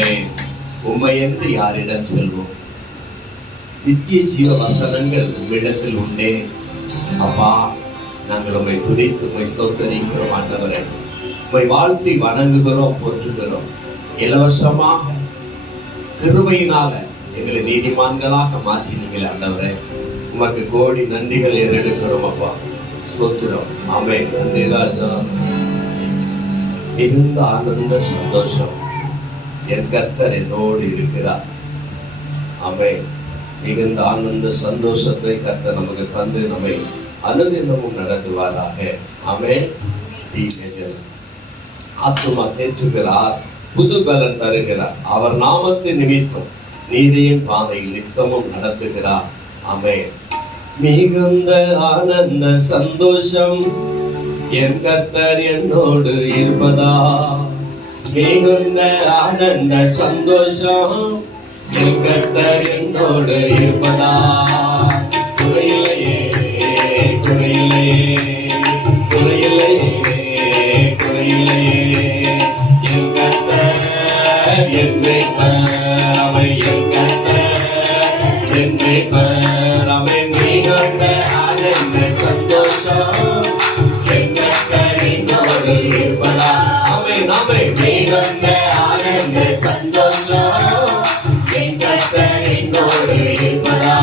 ஆமென். உம்மை என்று யாரிடம் செல்வோம்? நித்திய ஜீவ வசனங்கள் உம்மிடத்தில் உண்டே. அப்பா, நாங்கள் உம்மை துதித்து உம்மை ஸ்தோத்தரிக்கிறோம் ஆண்டவரே. உம்மை வாழ்த்தி வணங்குகிறோம், போற்றுகிறோம். இலவசமாக கிருபையினால எங்களை நீதிமான்களாக மாற்றினீங்கள் ஆண்டவரே. உமக்கு கோடி நன்றிகள் ஏறெடுக்கிறோம் அப்பா, ஸ்தோத்திரம். ஆமென். நன்றி ராஜா. மிகுந்த ஆனந்த சந்தோஷம், என் கர்த்தர் என்னோடு இருக்கிறார். ஆமென். மிகுந்த ஆனந்த சந்தோஷத்தை கர்த்தர் நமக்கு தந்து நம்மை அனுதினமும் நடத்துவாராக. ஆமென். ஆத்துமா தேற்றுகிறார், புது பலன் தருகிறார். அவர் நாமத்தின் நிமித்தம் நீதியின் பாதையில் நித்தமும் நடத்துகிறார். ஆமென். மிகுந்த ஆனந்த சந்தோஷம், என் கர்த்தர் என்னோடு இருப்பதா. மிகுந்த ஆனந்த சந்தோஷம், என் கர்த்தர் என்னோடு இருப்பதா. குறையில்லையே, குறையில்லையே, குறையில்லையே, குறையில்லையே. என் கர்த்தர் என் மேய்ப்பர், அவர் என் கர்த்தர் என் மேய்ப்பர். அவர் மிகுந்த ஆனந்த சந்தோஷம், என் கர்த்தர் என்னோடு இருப்பதா. ஆமென். ஆமென். மிகுந்த ஆனந்த சந்தோஷம், என் கர்த்தர் என்னோடு இருப்பதா.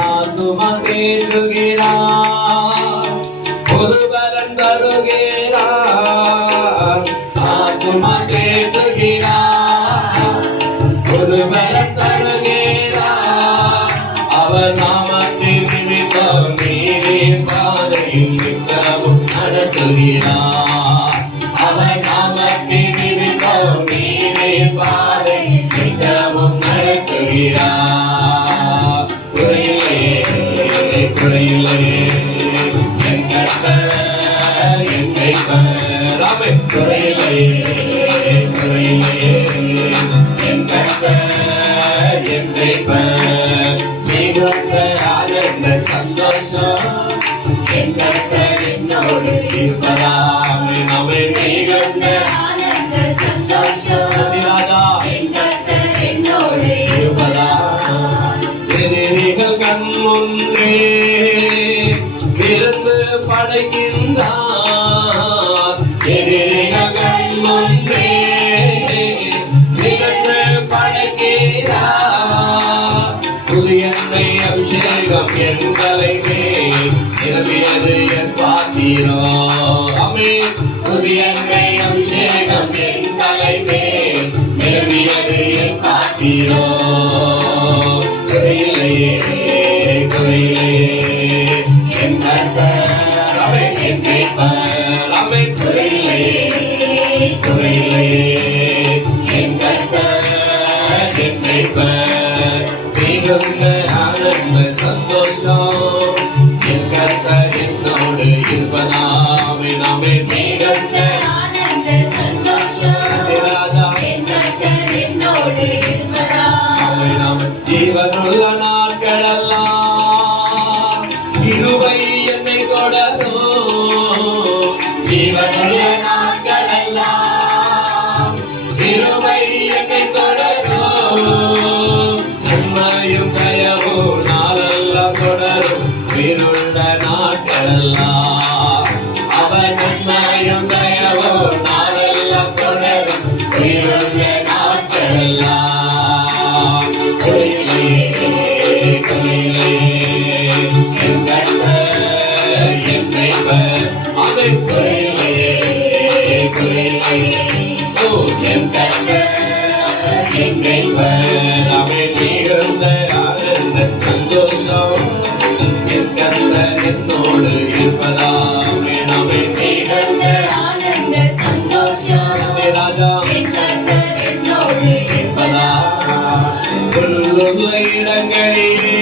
ஆத்துமா தேற்றுகிறார், புது பலன் தருகிறார். ஆத்துமா தேற்றுகிறார், புது பலன் தருகிறார். அவர் நாமத்தின் நிமித்தம் நீதியின் பாதையில் நித்தமும் நடத்துகிறார். அவர் நாமத்தின் நிமித்தம் நீதியின் பாதையில் நித்தமும் நடத்துகிறார். குறையில்லையே, குறையில்லையே, என் கர்த்தர் என் மேய்ப்பர். ஆமென். குறையில்லையே, குறையில்லையே, என் கர்த்தர் என் மேய்ப்பர். மிகுந்த ஆனந்த சந்தோஷம், என் கர்த்தர் என்னோடு இருப்பதா. ஆமென். ஆமென். மிகுந்த ஆனந்த சந்தோஷம், என் கர்த்தர் என்னோடு இருப்பதா. எதிரிகள் கண் முன்னே விருந்து படைக்கின்றார். எதிரிகள் கண் முன்னே விருந்து படைக்கிறார். புதிய எண்ணெய் அபிஷேகம் என் தலைமேல் நிரம்பியது என் பாத்திரம். ஆமென். புதிய எண்ணெய் அபிஷேகம் என் தலைமேல் நிரம்பியது என் பாத்திரம். குறையில்லையே, குறையில்லையே, என் கர்த்தர் அவர் என் மேய்ப்பர். ஆமென். குறையில்லையே, குறையில்லையே, என் கர்த்தர் என் மேய்ப்பர். மிகுந்த ஆனந்த சந்தோஷம், என் கர்த்தர் என்னோடு இருப்பதா. ஆமென். ஆமென். மிகுந்த ஆனந்த சந்தோஷம், என் கர்த்தர் என்னோடு இருப்பதா. ஆமென். ஆமென். ஜீவனுள்ள நாட்களெல்லாம் கிருபை என்னை தொடரும். ஜீவனுள்ள நாட்களெல்லாம் கிருபை என்னை தொடரும். நன்மையும் தயவும் நாளெல்லாம் தொடரும். இருண்ட நாட்களெல்லாம் அவர் நன்மையும் தயவும் நாளெல்லாம் தொடரும். இருண்ட நாட்களெல்லாம். குறையில்லையே, குறையில்லையே, என் கர்த்தர் என் மேய்ப்பர். ஆமென். குறையில்லையே, குறையில்லையே, ஓ என் கர்த்தர் என் மேய்ப்பர். ஆமென். மிகுந்த ஆனந்த சந்தோஷம், என் கர்த்தர் என்னோடு இருப்பதா. ஆமென். ஆமென். மிகுந்த ஆனந்த சந்தோஷம், ராஜா என் கர்த்தர் என்னோடு இருப்பதா. உள்ளுள்ள இடங்களிலே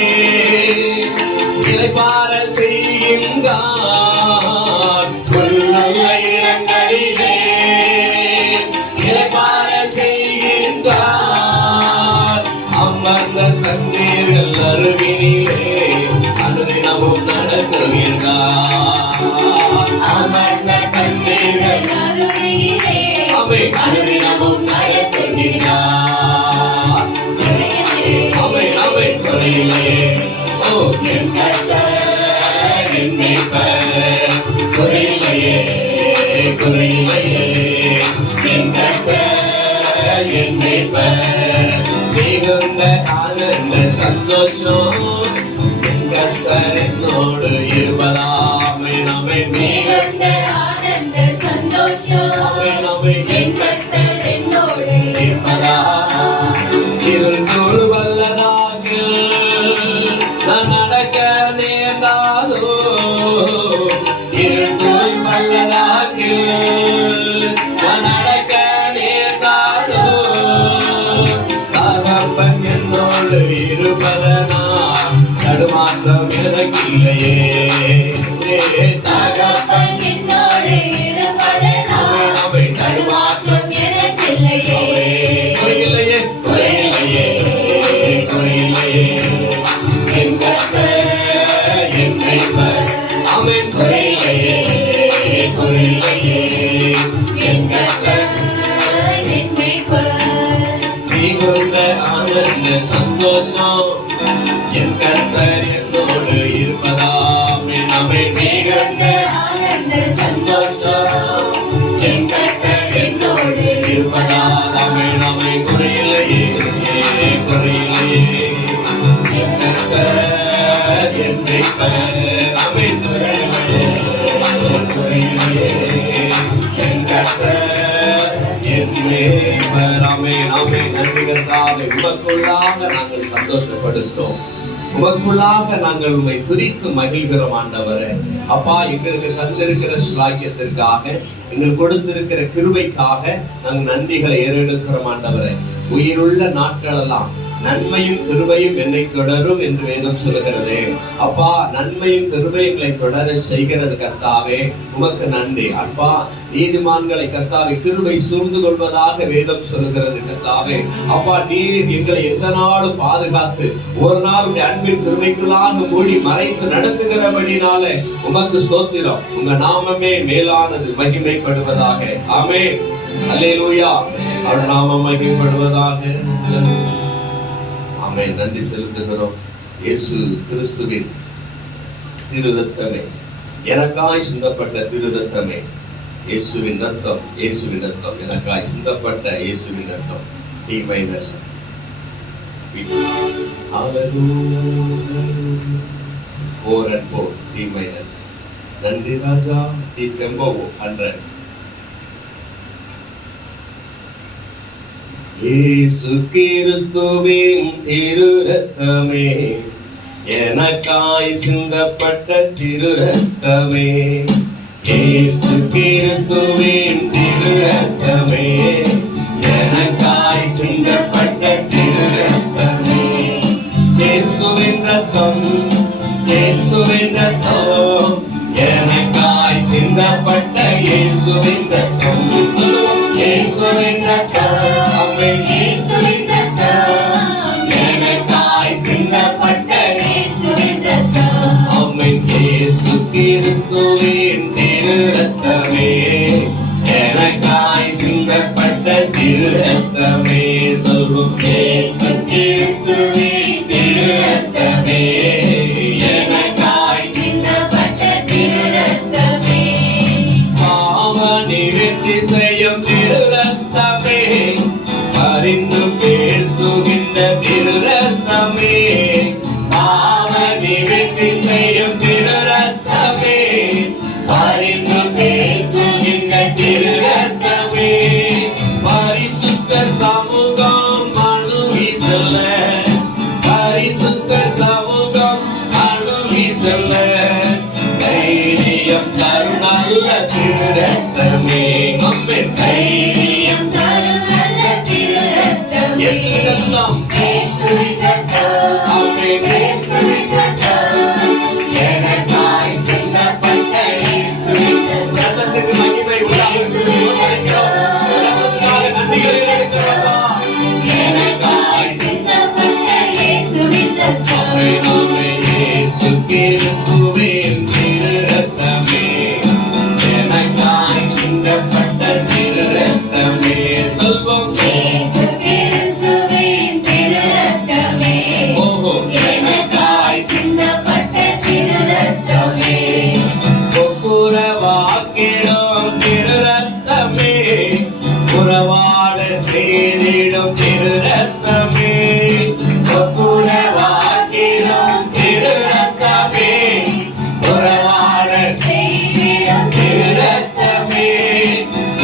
இளைப்பாற செய்கின்றார். உள்ளுள்ள இடங்களிலே இளைப்பாற செய்கின்றார். அமர்ந்த தண்ணீர்கள் அருவினிலே அனுதினமும் நடத்துகின்றார். அமர்ந்த தண்ணீர்கள் அருவினிலே ஆமென். அனுதினமும் நடத்துகிறார். குறையில்லையே. ஓ என் கர்த்தர் என் மேய்ப்பர், குறையில்லையே குறையில்லையே. என் கர்த்தர் என் மேய்ப்பர், மிகுந்த ஆனந்த சந்தோஷம் என் கர்த்தர் என்னோடு இருப்பதாமே. நம்மை மிகுந்த ஆனந்த சந்தோஷம் என் கர்த்தர் என்னோடு இருப்பதா. இருள் சூழ் வல்லதாக நான் நடக்க நேர்ந்தாலோ, இருள் சூழ் வல்லதாக நான் நடக்க நேர்ந்தாலோ, தகப்பன் என்னோடு இருப்பதனால் தடுமாற்றம் எனக்கில்லையே. தகப்பன் என்னோடு இருப்பதனால் தடுமாற்றம் எனக்கில்லையே. குறையில்லையே குறையில்லையே குறையில்லையே. என் கர்த்தர் என் மேய்ப்பர், ஆமென். குறையில்லையே குறையில்லையே. என் கர்த்தர் என் மேய்ப்பர், மிகுந்த ஆனந்த சந்தோஷம் என் கர்த்தர் என்னோடு இருப்பதாமே. ஆமென். மிகுந்த ஆனந்த சந்தோஷம் என் கர்த்தர் என்னோடு இருப்பதாமே. ஆமென். குறையில்லையே குறையில்லையே. என் கர்த்தர் என் மேய்ப்பர், ஆமென். குறையில்லையே என் கர்த்தர் என் மேய்ப்பர், ஆமென். ஆமென். நன்றி கர்த்தாவே, உமக்குள்ளாக நாங்கள் சந்தோஷப்படுத்தோம், உமக்குள்ளாக நாங்கள் உம்மை துதித்து மகிழ்கிறோம் ஆண்டவரே. அப்பா, எங்களுக்கு தந்திருக்கிற ஸ்லாக்கியத்திற்காக, எங்களுக்கு கொடுத்திருக்கிற கிருபைக்காக நாங்கள் நன்றிகளை ஏறெடுக்கிறோம் ஆண்டவரே. உயிருள்ள நாட்களெல்லாம் நன்மையும் கிருபையும் என்னை தொடரும் என்று வேதம் சொல்லுகிறதே. அப்பா, நன்மையும் கிருபையும் எங்களை தொடர செய்கிறது கர்த்தாவே, உமக்கு நன்றி. அப்பா, நீதிமான்களை கர்த்தாவே கிருபை சூழ்ந்து கொள்வதாக வேதம் சொல்லுகிறது கர்த்தாவே. அப்பா, நீர் எங்களை எந்த நாளும் பாதுகாத்து ஒரு நாள் அன்பின் கிருபைக்குள்ளாக மூடி மறைத்து நடத்துகிறபடினாலே உமக்கு ஸ்தோத்திரம். உங்க நாமமே மேலானது, மகிமைப்படுவதாக. ஆமென். அல்லேலூயா. அவர் நாமம் மகிமைப்படுவதாக. ஆமென். நன்றி செலுத்துகிறோம். இயேசு கிறிஸ்துவின் திரு ரத்தமே, எனக்காய் சிந்தப்பட்ட திரு ரத்தமே, இயேசுவின் ரத்தம், இயேசுவின் ரத்தம், எனக்காய் சிந்தப்பட்ட இயேசுவின் ரத்தம் தீமை நல்ல. போரன் போ தீமை நல்ல. நன்றி ராஜா தீ தெம்பவோ அன்ற. இயேசு கிறிஸ்துவின் திரு ரத்தமே, எனக்காய் சிந்தப்பட்ட திரு ரத்தமே, இயேசு கிறிஸ்துவின் திரு ரத்தமே, எனக்காய் சிந்தப்பட்ட திரு ரத்தமே. இயேசுவின் ரத்தம், இயேசுவின் ரத்தம், எனக்காய் சிந்தப்பட்ட இயேசுவின் ரத்தம். சொல்லுவோம். இயேசுவின் ரத்தம், இயேசுவின் ரத்தம், எனக்காய் சிந்தப்பட்ட இயேசுவின் ரத்தம். ஆமென். இயேசு கிறிஸ்துவின் திரு ரத்தமே, எனக்காய் சிந்தப்பட்ட திரு ரத்தமே. சொல்லுவோம். இயேசு கிறிஸ்துவின் திரு ரத்தமே, எனக்காய் சிந்தப்பட்ட திரு ரத்தமே. பாவ நிவர்த்தி செய்யும் திரு ரத்தமே, பரிந்து பேசுகின்ற திரு ரத்தமே, பாவ நிவர்த்தி செய்யும் திரு ரத்தமே, பரிந்து பேசுகின்ற திரு ரத்தமே. பரிசுத்த சமூகம் அணுகி செல்ல, பரிசுத்த சமூகம் அணுகி செல்ல, தைரியம் தரும் நல்ல திரு ரத்தமே. ஆமென். தைரியம் தரும் நல்ல திரு ரத்தமே. இயேசுவின் ரத்தம், இயேசுவின் ரத்தம், ஆமென். இயேசுவின் ரத்தம், எனக்காய் சிந்தப்பட்ட இயேசுவின் ரத்தம். ரத்தத்துக்கு மகிமை உண்டாகட்டும். ரத்தத்துக்காக நன்றிகளை எடுக்கிறோம். எனக்காய் சிந்தப்பட்ட இயேசுவின் ரத்தம். ஆமென். ஆமென். இயேசு கிறிஸ்துவின் திரு ரத்தமே, எனக்காய் சிந்தப்பட்ட திரு ரத்தமே. சொல்வோம். இயேசு கிறிஸ்துவின் திரு ரத்தமே, ஓஹோ. எனக்காய் நீரிடும் திரு ரத்தமே ஒப்புரவாக்கிடும் திரு ரத்தமே உறவாட செய்திடும் திரு ரத்தமே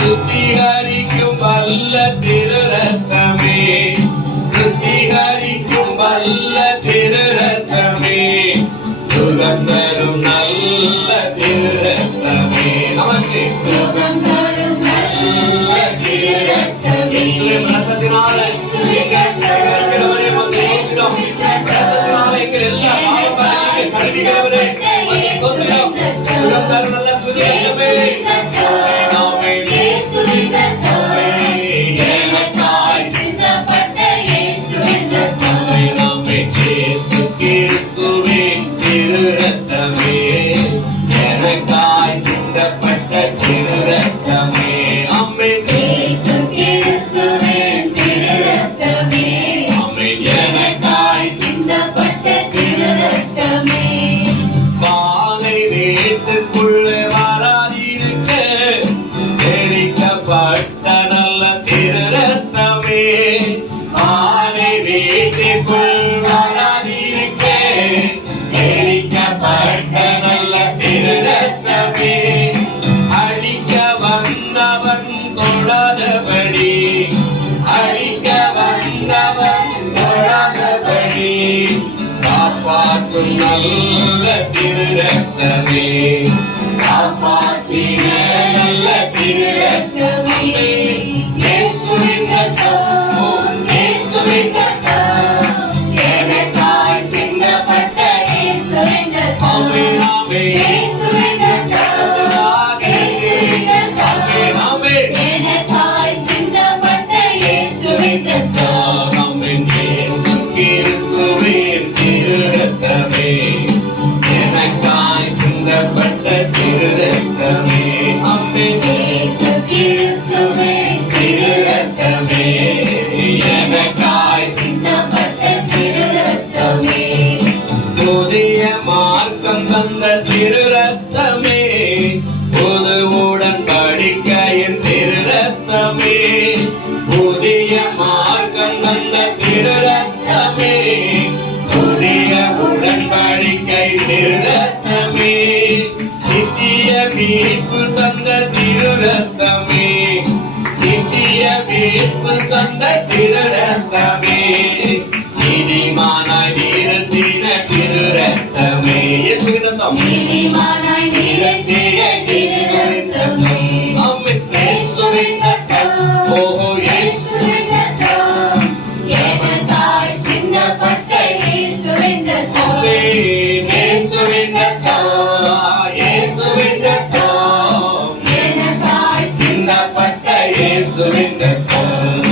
சுத்திகரிக்கும் வல்ல திரு ரத்தமே சுத்திகரிக்கும் வல்ல திரு ரத்தமே சுகம் தரும் நல்ல திரு ரத்தமே நமக்கு சுகம் தரும் நல்ல திரு ரத்தமே இயேசுவின் ரத்தத்தினால எங்களை வந்து நேசிக்கிறோம். ரத்தத்தினால எங்கள் எல்லா பாவங்களையும் கழுவிக்கிறவரே, உமக்கு ஸ்தோத்திரம். சுகம் தரும் நல்ல திரு ரத்தமே ஆமென். இயேசுவின் ரத்தம் எனக்காய் சிந்தப்பட்ட இயேசுவின் ரத்தம் ஆமென், ஆமென். இயேசு கிறிஸ்துவின் திரு ரத்தமே எனக்காய் சிந்தப்பட்ட திரு ரத்தமே ஆமென், இயேசு கிறிஸ்துவின் திரு ரத்தமே ஆமென். எனக்காய் சிந்தப்பட்ட திரு ரத்தமே பாலை வீட்டுக்குள்ளே வராதிருக்க தெளிக்கப்பட்ட நல்ல திரு ரத்தமே மாலை வீட்டுக்குள் வராதிருக்க தெளிக்கப்பட்ட நல்ல திரு ரத்தமே அழிக்க வந்தவன் தொடாதபடி அழிக்க வந்தவன் தொடாதபடி காப்பாற்றும் நல்ல திரு ரத்தமே காப்பாற்றின நல்ல திரு ரத்தமே இயேசுவின் ரத்தம் இயேசுவின் ரத்தம் எனக்காய் சிந்தப்பட்ட இயேசுவின் ரத்தம் ஆமென், ஆமென். இயேசுவின் ரத்தம் இயேசுவின் ரத்தம் ஆமென். எனக்காய் சிந்தப்பட்ட இயேசுவின் ரத்தம் ஆமென். இயேசு கிறிஸ்துவின் திரு ரத்தமே எனக்காய் சிந்தப்பட்ட திரு ரத்தமே ஆமென். இயேசு கிறிஸ்துவின் திரு ரத்தமே எனக்காய் சிந்தப்பட்ட திரு ரத்தமே புதிய மார்க்கம் தந்த திரு ரத்தமே புது உடன்படிக்கையின் திரு ரத்தமே புதிய மார்க்கம் தந்த திரு ரத்தமே புதிய உடன்படிக்கை திரு ரத்தமே நித்திய மீட்பு தந்த திரு ரத்தமே நித்திய மீட்பு தந்த திரு ரத்தமே நீதிமானாய் நிறுத்தின திரு ரத்தமே இயேசுவின் ரத்தம் நீதிமானாய் நிறுத்திய திரு ரத்தமே ஆமென். இயேசுவின் ரத்தம் ஓஹோ இயேசுவின் ரத்தம் எனக்காய் சிந்தப்பட்ட இயேசுவின் ரத்தம் ஆமென். இயேசுவின் ரத்தம் இயேசுவின் ரத்தம் எனக்காய் சிந்தப்பட்ட இயேசுவின் ரத்தம்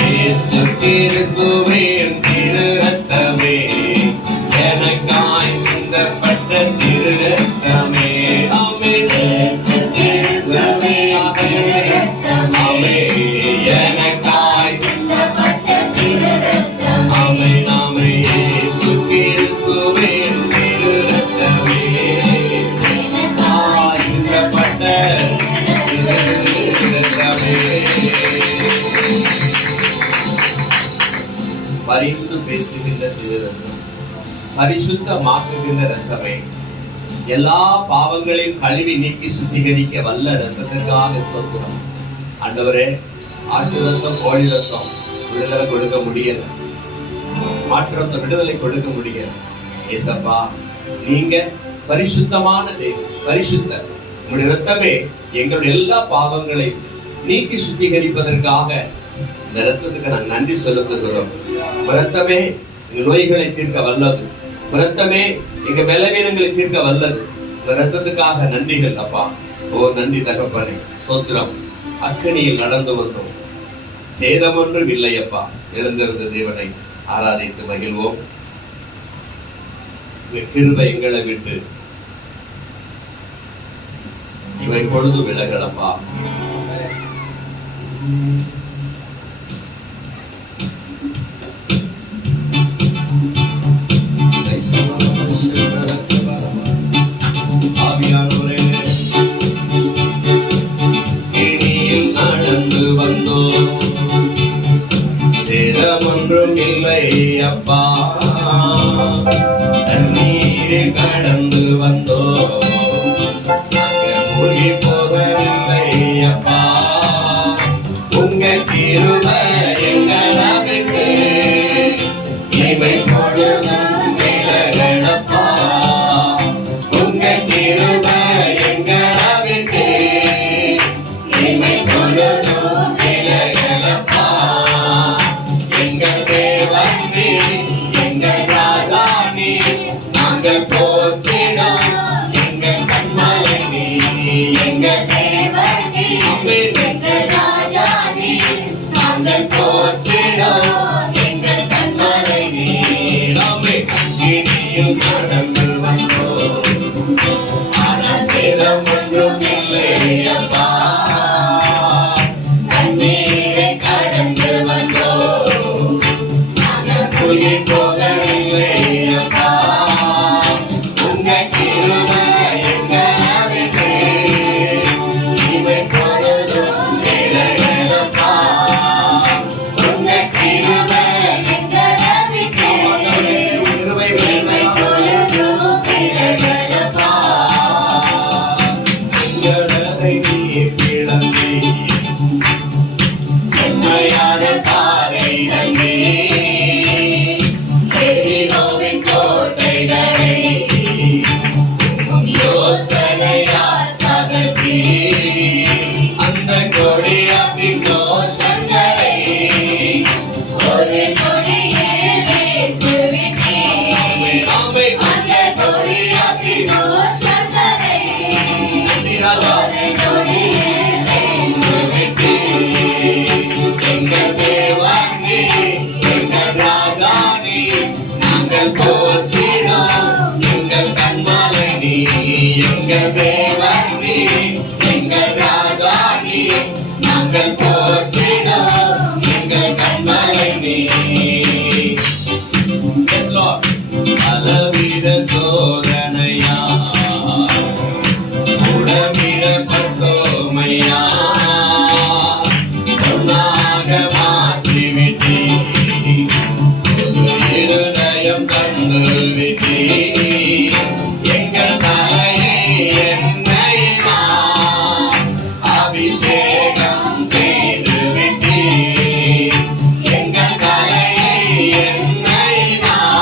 இயேசு கிறிஸ்துவின் திரு ரத்தமே எனக்காய் சிந்தப்பட்ட திரு ரத்தமே ஆமென். இயேசு கிறிஸ்துவின் திரு ரத்தமே ஆமென். எனக்காய் சிந்தப்பட்ட திரு ரத்தமே ஆமென், ஆமென். இயேசு கிறிஸ்துவின் திரு ரத்தமே எனக்காய் சிந்தப்பட்ட திரு ரத்தமே பரிந்து பேசுகின்ற திரு ரத்தம் பரிசுத்தமாக்குகின்ற ரத்தமே எல்லா பாவங்களையும் கழுவி நீக்கி சுத்திகரிக்க வல்ல ரத்தத்திற்காக ஸ்தோத்திரம். ஆண்டவரே, ஆட்டு ரத்தம் கோழி ரத்தம் விடுதலை கொடுக்க முடியல, மாற்று ரத்தம் விடுதலை கொடுக்க முடியல. ஏசப்பா, நீங்க பரிசுத்தமான தேவன், பரிசுத்தர். உங்களுடைய ரத்தமே எங்களுடைய எல்லா பாவங்களையும் நீக்கி சுத்திகரிப்பதற்காக இந்த ரத்தத்துக்கு நான் நன்றி செலுத்துகிறோம். ரத்தமே எங்க நோய்களை தீர்க்க வல்லது, ரத்தமே எங்க பலவீனங்களை தீர்க்க வல்லது. இந்த ரத்தத்துக்காக நன்றிகள் அப்பா. ஓ நன்றி தகப்பனே, ஸ்தோத்திரம். அக்கினியில் நடந்து வந்தோம், சேதம் ஒன்றும் இல்லையப்பா. எழுந்திருந்த தேவனை ஆராதித்து மகிழ்வோம். கிருபை எங்களை விட்டு இவை பொழுது விலகலப்பா. ஆவியானவரே, இனியில் நடந்து வந்தோம், சிரமொன்றும் இல்லை அப்பா, தண்ணீரில் கடந்து வந்தோம், மூழ்கி போகவில்லை அப்பா. உங்க கிருபை எங்களை விட்டு இமை பொழுதும் விலகலப்பா. உங்க கிருபை எங்களை விட்டு இமை பொழுதும் விலகலப்பா. எங்கள் தேவன் நீர், எங்கள் ராஜா நீர், நாங்கள் போற்றிடும் எங்கள் கண்மலை நீர். எங்கள் தேவன் நீர், எங்கள் ராஜா நீர், நாங்கள் போற்றிடும் எங்கள் கண்மலை நீர். இனியும் கடந்து வந்தோம், ஆனால் சேதம் ஒன்றும் இல்லை அப்பா. தண்ணீரை கடந்து வந்தோம், நாங்கள் மூழ்கி போகவில்லை அப்பா. உங்க கிருபை எங்களை விட்டு இமை பொழுதும் விலகலப்பா. உங்க கிருபை எங்களை விட்டு இமை பொழுதும் விலகலப்பா. எங்களை நீர் கிளம்பி செம்மையான பாறை நம்பி எரிகோவின் கோட்டைகளை யோசனையால் தகர்த்தி அந்த கொடியாத்தின் கோஷங்களை ஒரு நொடியில் வேற்றுவிட்டீர். அந்த கொடியாத்தின் கோஷங்களை ஒரு நொடியில் வேற்றுவிட்டீர். எங்கள் தேவன் நீர், எங்கள் ராஜா நீர், நாங்கள் போற்றிடும் எங்கள் கண்மலை நீர். எங்கள் தேவன் நீர், எங்கள் ராஜா நீர், நாங்கள் போற்றிடும் எங்கள் கண்மலை நீர். Yes, Lord. பலவித சோதனையா உடமிடப்பட்டோமையா, பொன்னாக மாற்றிவிட்டீர், புது இருதயம் தந்து விட்டீர். எங்கள் தலையை எண்ணெயினால் அபிஷேகம் செய்து விட்டீர். எங்கள் தலையை எண்ணெயினால்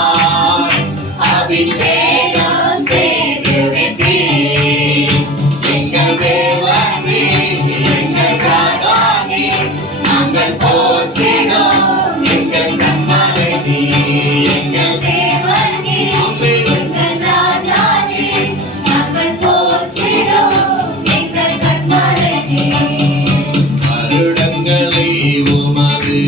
அபிஷேகம் செய்து விட்டீர். எங்கள் தேவன் நீர், எங்கள் ராஜா நீர், நாங்கள் போற்றிடும் எங்கள் கண்மலை நீர். எங்கள் தேவன் நீர், எங்கள் ராஜா நீர், நாங்கள் போற்றிடும் எங்கள் கண்மலை நீர். வருடங்களை உமது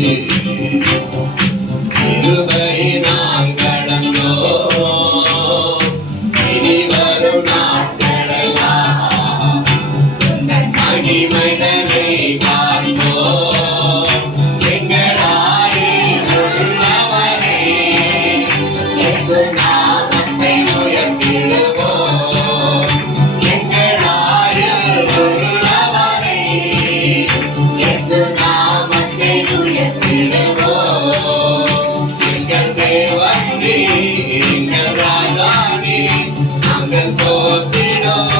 கிருபையினால் கடந்தோம், இனி வரும் நாட்களெல்லாம் உங்கள் மகிமைகளை காண்போம். எங்கள் ஆயுள் உள்ளவரே, இயேசு நாமத்தை உயர்த்திடுவோம். எங்கள் ஆயுள் உள்ளவரே, இயேசு நாமத்தை உயர்த்திடுவோம். எங்கள் தேவன் நீர், எங்கள் ராஜா நீர், நாங்கள் போற்றிடும்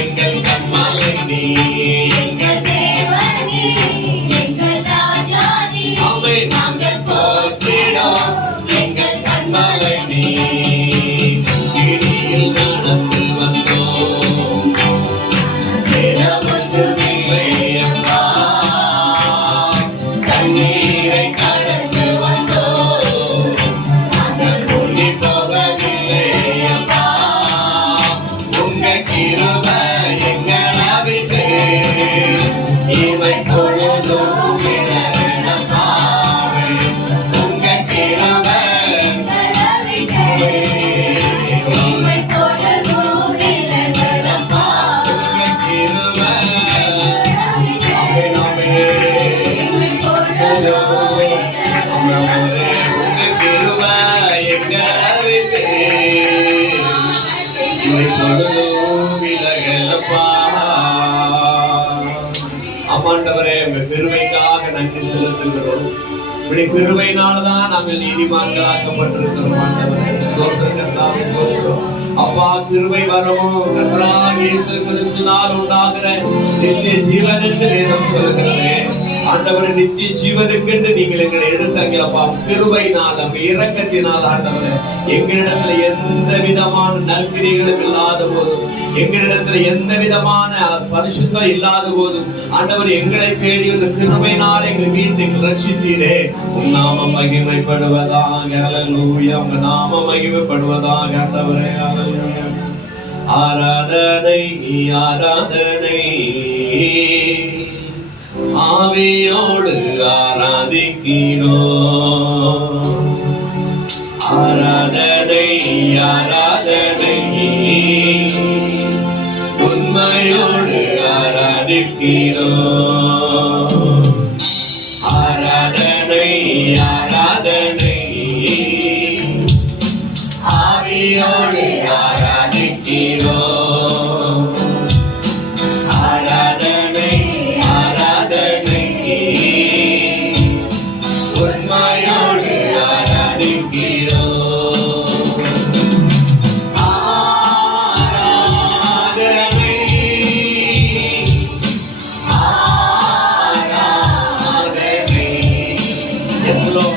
எங்கள் கண்மலை நீர். எங்கள் தேவன் நீர், எங்கள் ராஜா நீர், நாங்கள் போற்றிடும் எங்கள் கண்மலை நீர். இடியில் நடந்து வந்தோம், சிரமொன்றுமில்லை அப்பா. தண்ணீரை கடந்து வந்தோம், நாங்கள் மூழ்கி போகவில்லை அப்பா. உங்க கிருபை எங்களை விட்டு இமை பொழுதும் விலகலப்பா. உங்க கிருபை எங்களை விட்டு இமை பொழுதும் விலகலப்பா. உங்க கிருபை இமை பொழுதும் விலகலப்பா. உங்க கிருபை எங்களை விட்டு இமை பொழுதும் விலகலப்பா. ஆமாண்டவரே, உங்க பெருமைக்காக நன்றி செலுத்துகிறோம். இப்படி கிருபையினால்தான் நாங்கள் நீதிமான்களாக்கப்பட்டிருக்கிறோம். ஆண்டவரே ஸ்தோத்திரம் கர்த்தாவே, ஸ்தோத்திரம். அப்பா, கிருபை வரவும் கர்த்தராகிய இயேசு கிறிஸ்துவினால் உண்டாகிற நித்திய ஜீவன் என்று வேதம் சொல்லுகிறது. ஆண்டவரே, நித்திய ஜீவனுக்கென்று நீங்கள் எங்களை எடுத்தாங்க அப்பா. கிருபையினால் அங்க இரக்கத்தினால் ஆண்டவரே, எங்களிடத்துல எந்த விதமான நற்கிரிகளும் இல்லாத போதும், எங்களிடத்துல எந்த விதமான பரிசுத்தம் இல்லாத போதும் ஆண்டவர் எங்களை தேடி வந்து கிருபையினால் எங்களை மீட்டு ரட்சித்தீரே. உம் நாமம் மகிமைப்படுவதாக. ஹல்லேலூயா. உங்க நாமம் மகிமைப்படுவதாக. ஆண்டவரே, ஹல்லேலூயா. ஆராதனை ஆராதனை ஆவியோடு ஆராதிக்கிறோம். ஆராதனை ஆராதனை உண்மையோடு ஆராதிக்கிறோம். ஆராதனை ஆராதனை ஆவியோடு ஆராதிக்கிறோம். ஆராதனை ஆராதனை உண்மையோடு ஆராதிக்கிறோம். ஆராதனை ஆராதனை Yes, Lord.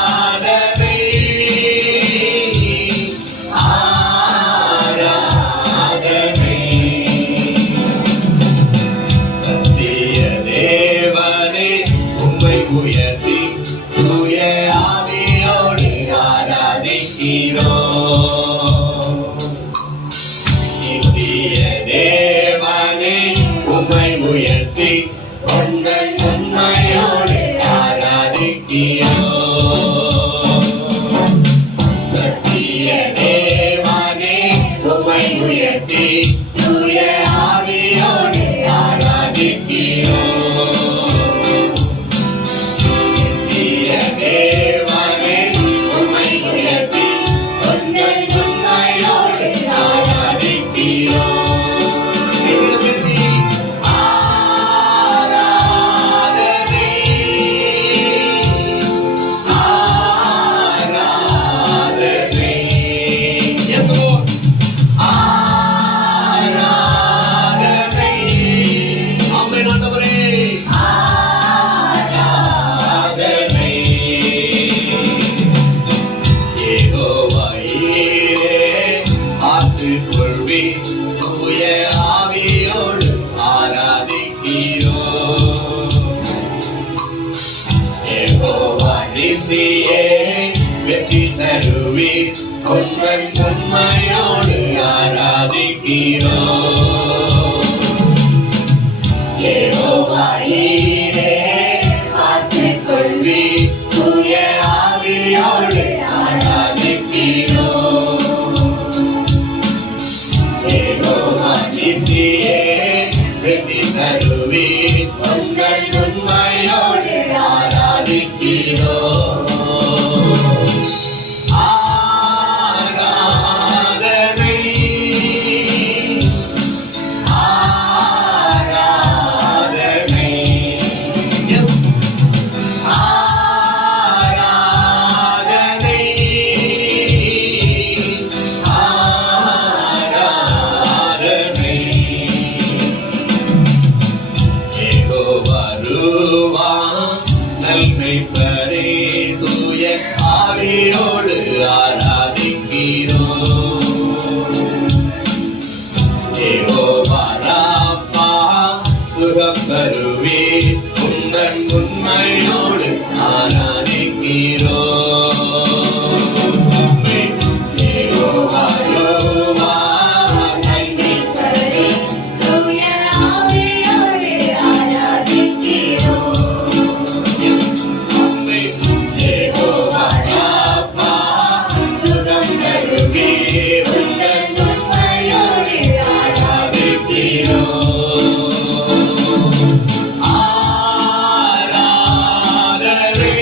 ஆராதனை ஆராதனை சத்திய தேவனே, உம்மை உயர்த்தி தூய ஆவியோடு ஆராதிக்கிறோம். நித்திய தேவனே, உம்மை உயர்த்தி உங்கள் உண்மையோடு ஆராதிக்கிறோம். சத்திய தேவனே, உம்மை உயர்த்தி தூய ஆவியோடு ஆராதிக்கிறோம். நித்திய தேவனே, உம்மை உயர்த்தி உங்கள் உண்மையோடு ஆராதிக்கிறோம். தூய ஆவியோடு ஆராதிக்கிறோம். யெகோவா நீசியே, வெற்றி தருவீர் உங்கள் உண்மையோடு ஆராதிக்கிறோம். யெகோவா ஈரே, காத்துக் கொள்வீர் தூய ஆவியோடு ஆராதிக்கிறோம். யெகோவா நீசியே, வெற்றி தருவீர் உங்கள் உண்மையோடு ஆராதிக்கிறோம். ஆராதனை ஆராதனை Yes. ஆராதனை ஆராதனை யெகோவா ரூவா, நன்மை பரே தூய ஆவியோடு ஆராதிக்கிறோம். யெகோவா ராப்பா, சுகம் தருவீர் உங்கள் உண்மையோடு ஆராதிக்கிறோம். யெகோவா ரூவா, நன்மை பரே தூய ஆவியோடு ஆராதிக்கிறோம். யெகோவா ராப்பா, சுகம் தருவீர் உங்கள் உண்மையோடு ஆராதிக்கிறோம். ஆராதனை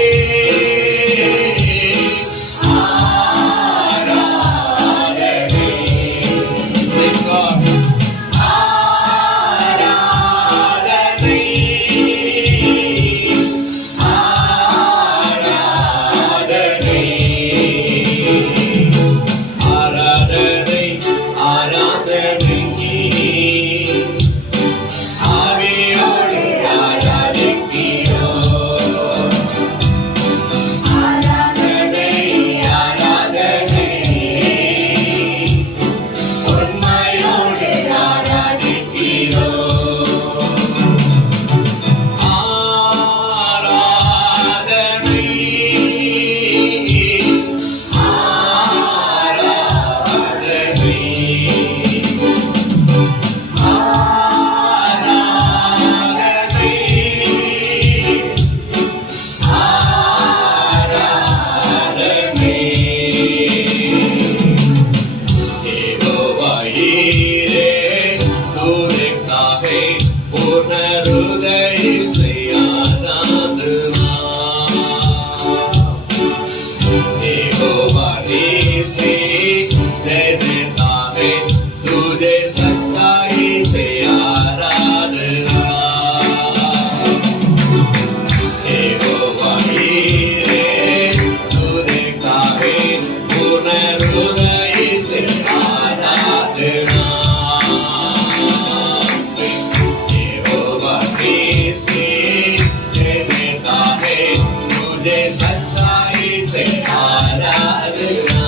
तुझे सच्चाई से आराधना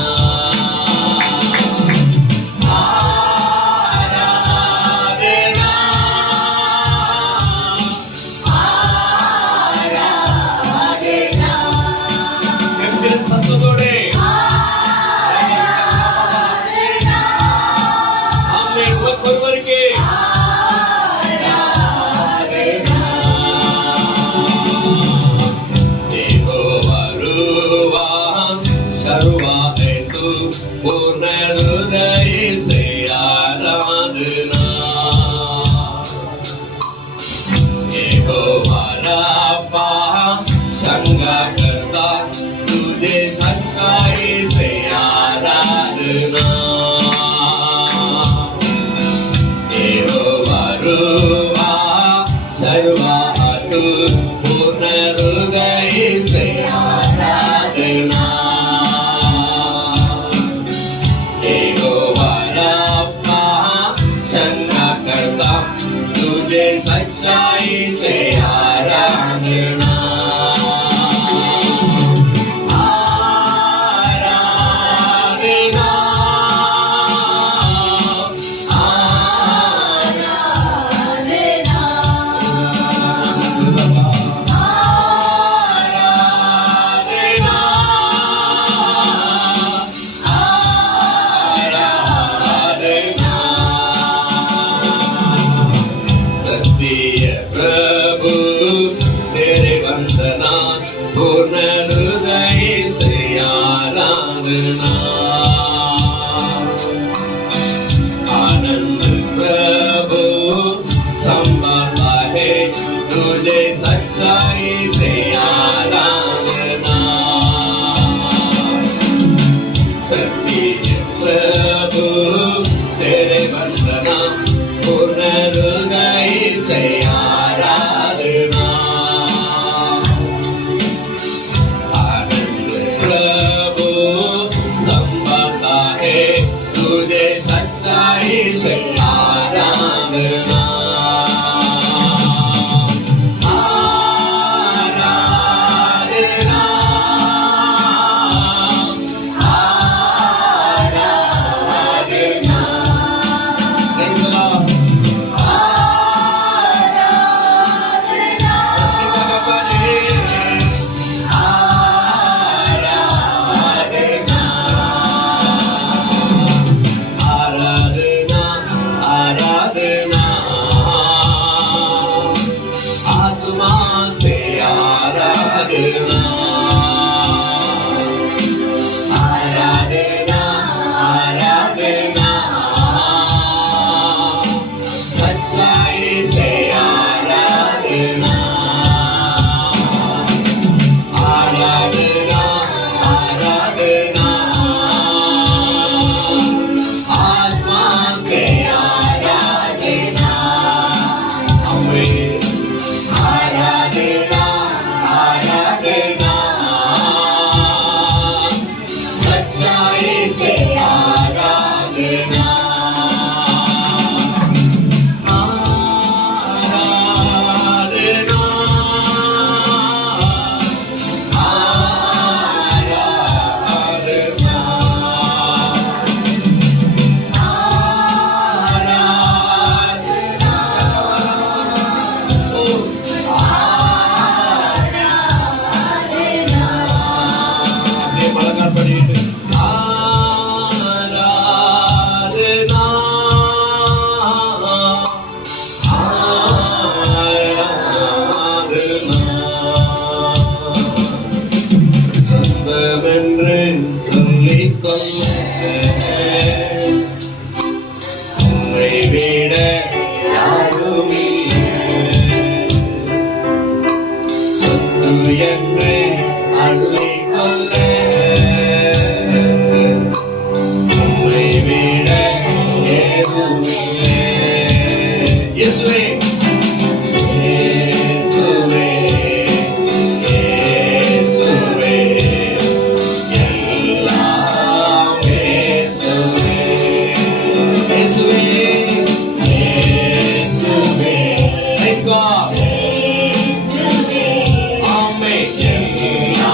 पूर्ण हृदय से आराधना यहोवा राफा संगा करता तुझे सच्चाई से आराधना यहोवा रूहा सर्वा तू पूर्ण हृदय से आराधना तुझे सच्चाई से आराधना आराधना प्रभु तेरे वंदना पूर्ण हृदय से आराधना आनंद प्रभु संभाला है तुझे सच्चाई से आराधना सत्य प्रभु तेरे वंदना पूर्ण हृदय से आराधना आनंद प्रभु संभालता है तुझे सच्चाई से आराधना आराधना आराधना सच्चाई से आराधना आराधना आराधना आत्मा से आराधना हमें आराधना आराधना सच्चाई से आराधना சொந்தமென்று சொல்லிக் கொள்ள உம்மை விட யாரும் சொத்து என்று அள்ளிக் கொள்ள உம்மை விட ஏதும் இல்லை இயேசுவே God. Amen.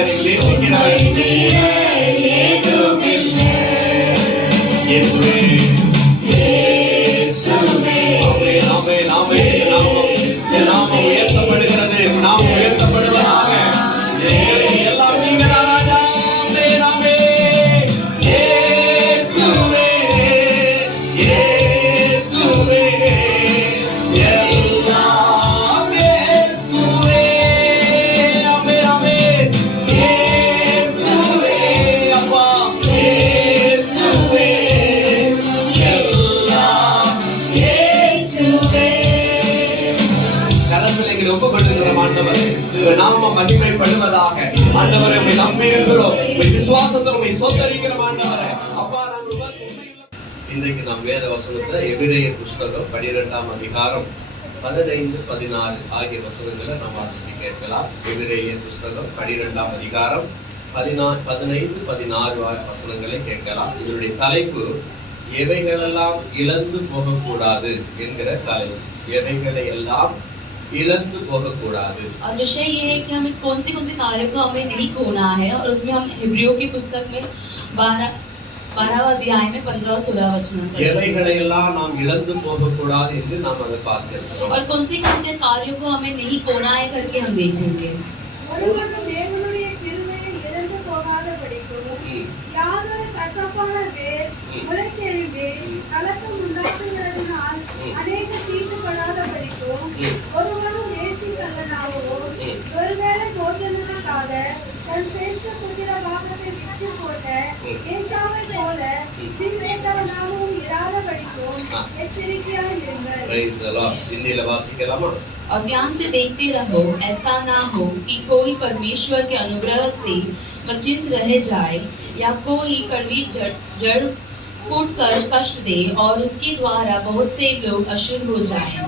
நேசிக்கிறவர் நேசிக்கிறவர் இயேசுவே ஆமென் ஆமென் ஆமென் நாமம் உயர்த்தப்படுகிறது நாமம் உயர்த்தப்படுவதாக எல்லாம் நீங்க ராஜா ஆமென் ஆமென் இயேசுவே இயேசுவே எல்லாம் இயேசுவே ஆமென் ஆமென் இயேசுவே அப்பா இயேசுவே எல்லாம் கரங்களை ஒப்புக்கொள்ளுகிற ஆண்டவரே உங்க நாமம் மகிமைப்படுவதாக ஆண்டவரே உம்மை நம்பி இருக்கிறோம் உம்மை விசுவாசத்தோடு உம்மை ஸ்தோத்திரிக்கிற ஆண்டவரே அப்பா நாங்கள் உண்மையுள்ள இன்றைக்கு நாம் வேத வசனத்துல எபிரேயர் புஸ்தகம் 12ஆம் அதிகாரம் 15-16 ஆகிய வசனங்களை நாம் வாசிக்க கேட்கலாம். எபிரேயர் புஸ்தகம் 12ஆம் அதிகாரம் 15-16 வசனங்களை கேட்கலாம். இதனுடைய தலைப்பு எவைகளெல்லாம் இழந்து போகக்கூடாது என்கிற தலைப்பு. எவைகளை எல்லாம் इलंद போகக்கூடாது. और विषय ये है कि हमें कौन सी कार्यों को हमें नहीं खोना है और उसमें हम इब्रियों की पुस्तक में 12वां अध्याय में 15 और 16 वचन எவைகளை எல்லாம் நாம் இழந்து போகக்கூடாது என்று நாம் அதை பார்க்கிறோம். और कौन से कार्यों को हमें नहीं खोना है करके हम देखेंगे. ஒருவனும் தேவனுடைய கிருபையை இழந்து போகாதபடிக்கும் யாதொரு கசப்பான வேர் முளைத்தெழும்பி கலக்கம் உண்டாக்குகிறதினால் அநேக தீட்டுப்படாதபடிக்கும் ஒருவனும் நேசிக்கல்லனாகவோ ஒருவேளை போஜனத்துக்காக தன் சிரேஷ்ட புத்திர பாகத்தை விற்று போட்ட ஏசாவை போல சீர்கெட்டவனாகவும் இராதபடிக்கும் எச்சரிக்கையாய் இருங்கள். Praise the Lord. हिंदीல வாசிக்கலாமா? और ध्यान से देखते रहो, ऐसा ना हो कि कोई परमेश्वर के अनुग्रह से वंचित रह जाए या कोई कड़वी जड़ फूट कर कष्ट दे और उसके द्वारा बहुत से लोग अशुद्ध हो जाएं.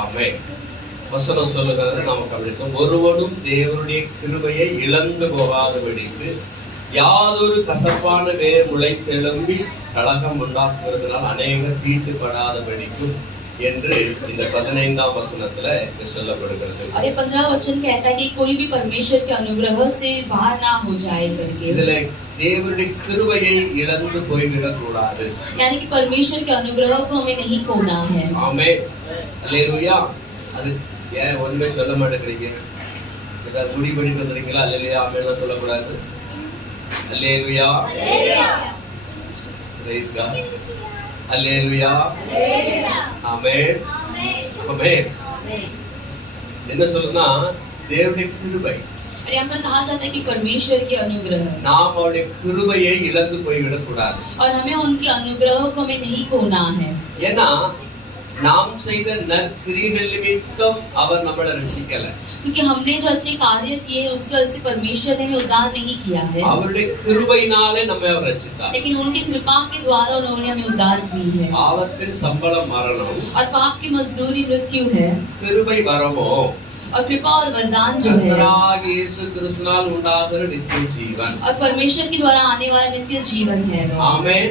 ஆமென். வசனம் சொல்லுகிறது நாம கவனித்தோம். ஒருவனும் தேவனுடைய கிருபையை இழந்து போகாதபடிக்கு யாதொரு கசப்பான வேர் முளைத்தெழும்பி கலகம் உண்டாக்குறதுனால் அநேகர் தீட்டுப்படாதபடிக்கும் என்று இந்த 15ஆம் வசனத்துல சொல்லப்படுகிறது. और ये 15 वचन कहता है कि कोई भी परमेश्वर के अनुग्रह से बाहर ना हो जाए करके. இதுல தேவனுடைய கிருபையை இழந்து போய்விடக் கூடாது. यानी कि परमेश्वर के अनुग्रह को हमें नहीं खोना है. ஆமென். அல்லேலூயா. அது ஏன் ஒண்ணுமே சொல்ல மாட்டேங்கிறீங்க? ஏதாவது முடி பண்ணிட்டு வந்தீங்களா? அல்லேலூயா ஆமென்லாம் சொல்லக்கூடாது. அல்லேலூயா. Praise God. அல்லேலூயா. ஆமென். ஆமென். என்ன சொல்லுனா தேவனுடைய கிருபை. और यहाँ पर कहा जाता है कि परमेश्वर के अनुग्रह. நாம் அவருடைய கிருபையை இழந்து போய்விடக் கூடாது. और हमें उनके अनुग्रह को हमें नहीं खोना है. ஏன்னா நாம் செய்த நற்கிரியைகள் நிமித்தம் அவர் நம்மளை ரட்சிக்கல. क्योंकि हमने जो अच्छे कार्य किए उसकी वजह से परमेश्वर ने हमें उद्धार नहीं किया है. அவருடைய கிருபையினாலே நம்மை அவர் ரட்சித்தார். लेकिन उनकी कृपा के द्वारा उन्होंने हमें उद्धार दी है. பாவத்தின் சம்பளம் மரணம். और पाप की मजदूरी मृत्यु है. கிருபை வரமோ और कृपा और वरदान जो है கர்த்தராகிய இயேசு கிறிஸ்துவினால் உண்டாகிற நித்திய ஜீவன். और परमेश्वर के द्वारा आने वाला नित्य जीवन है. ஆமென்.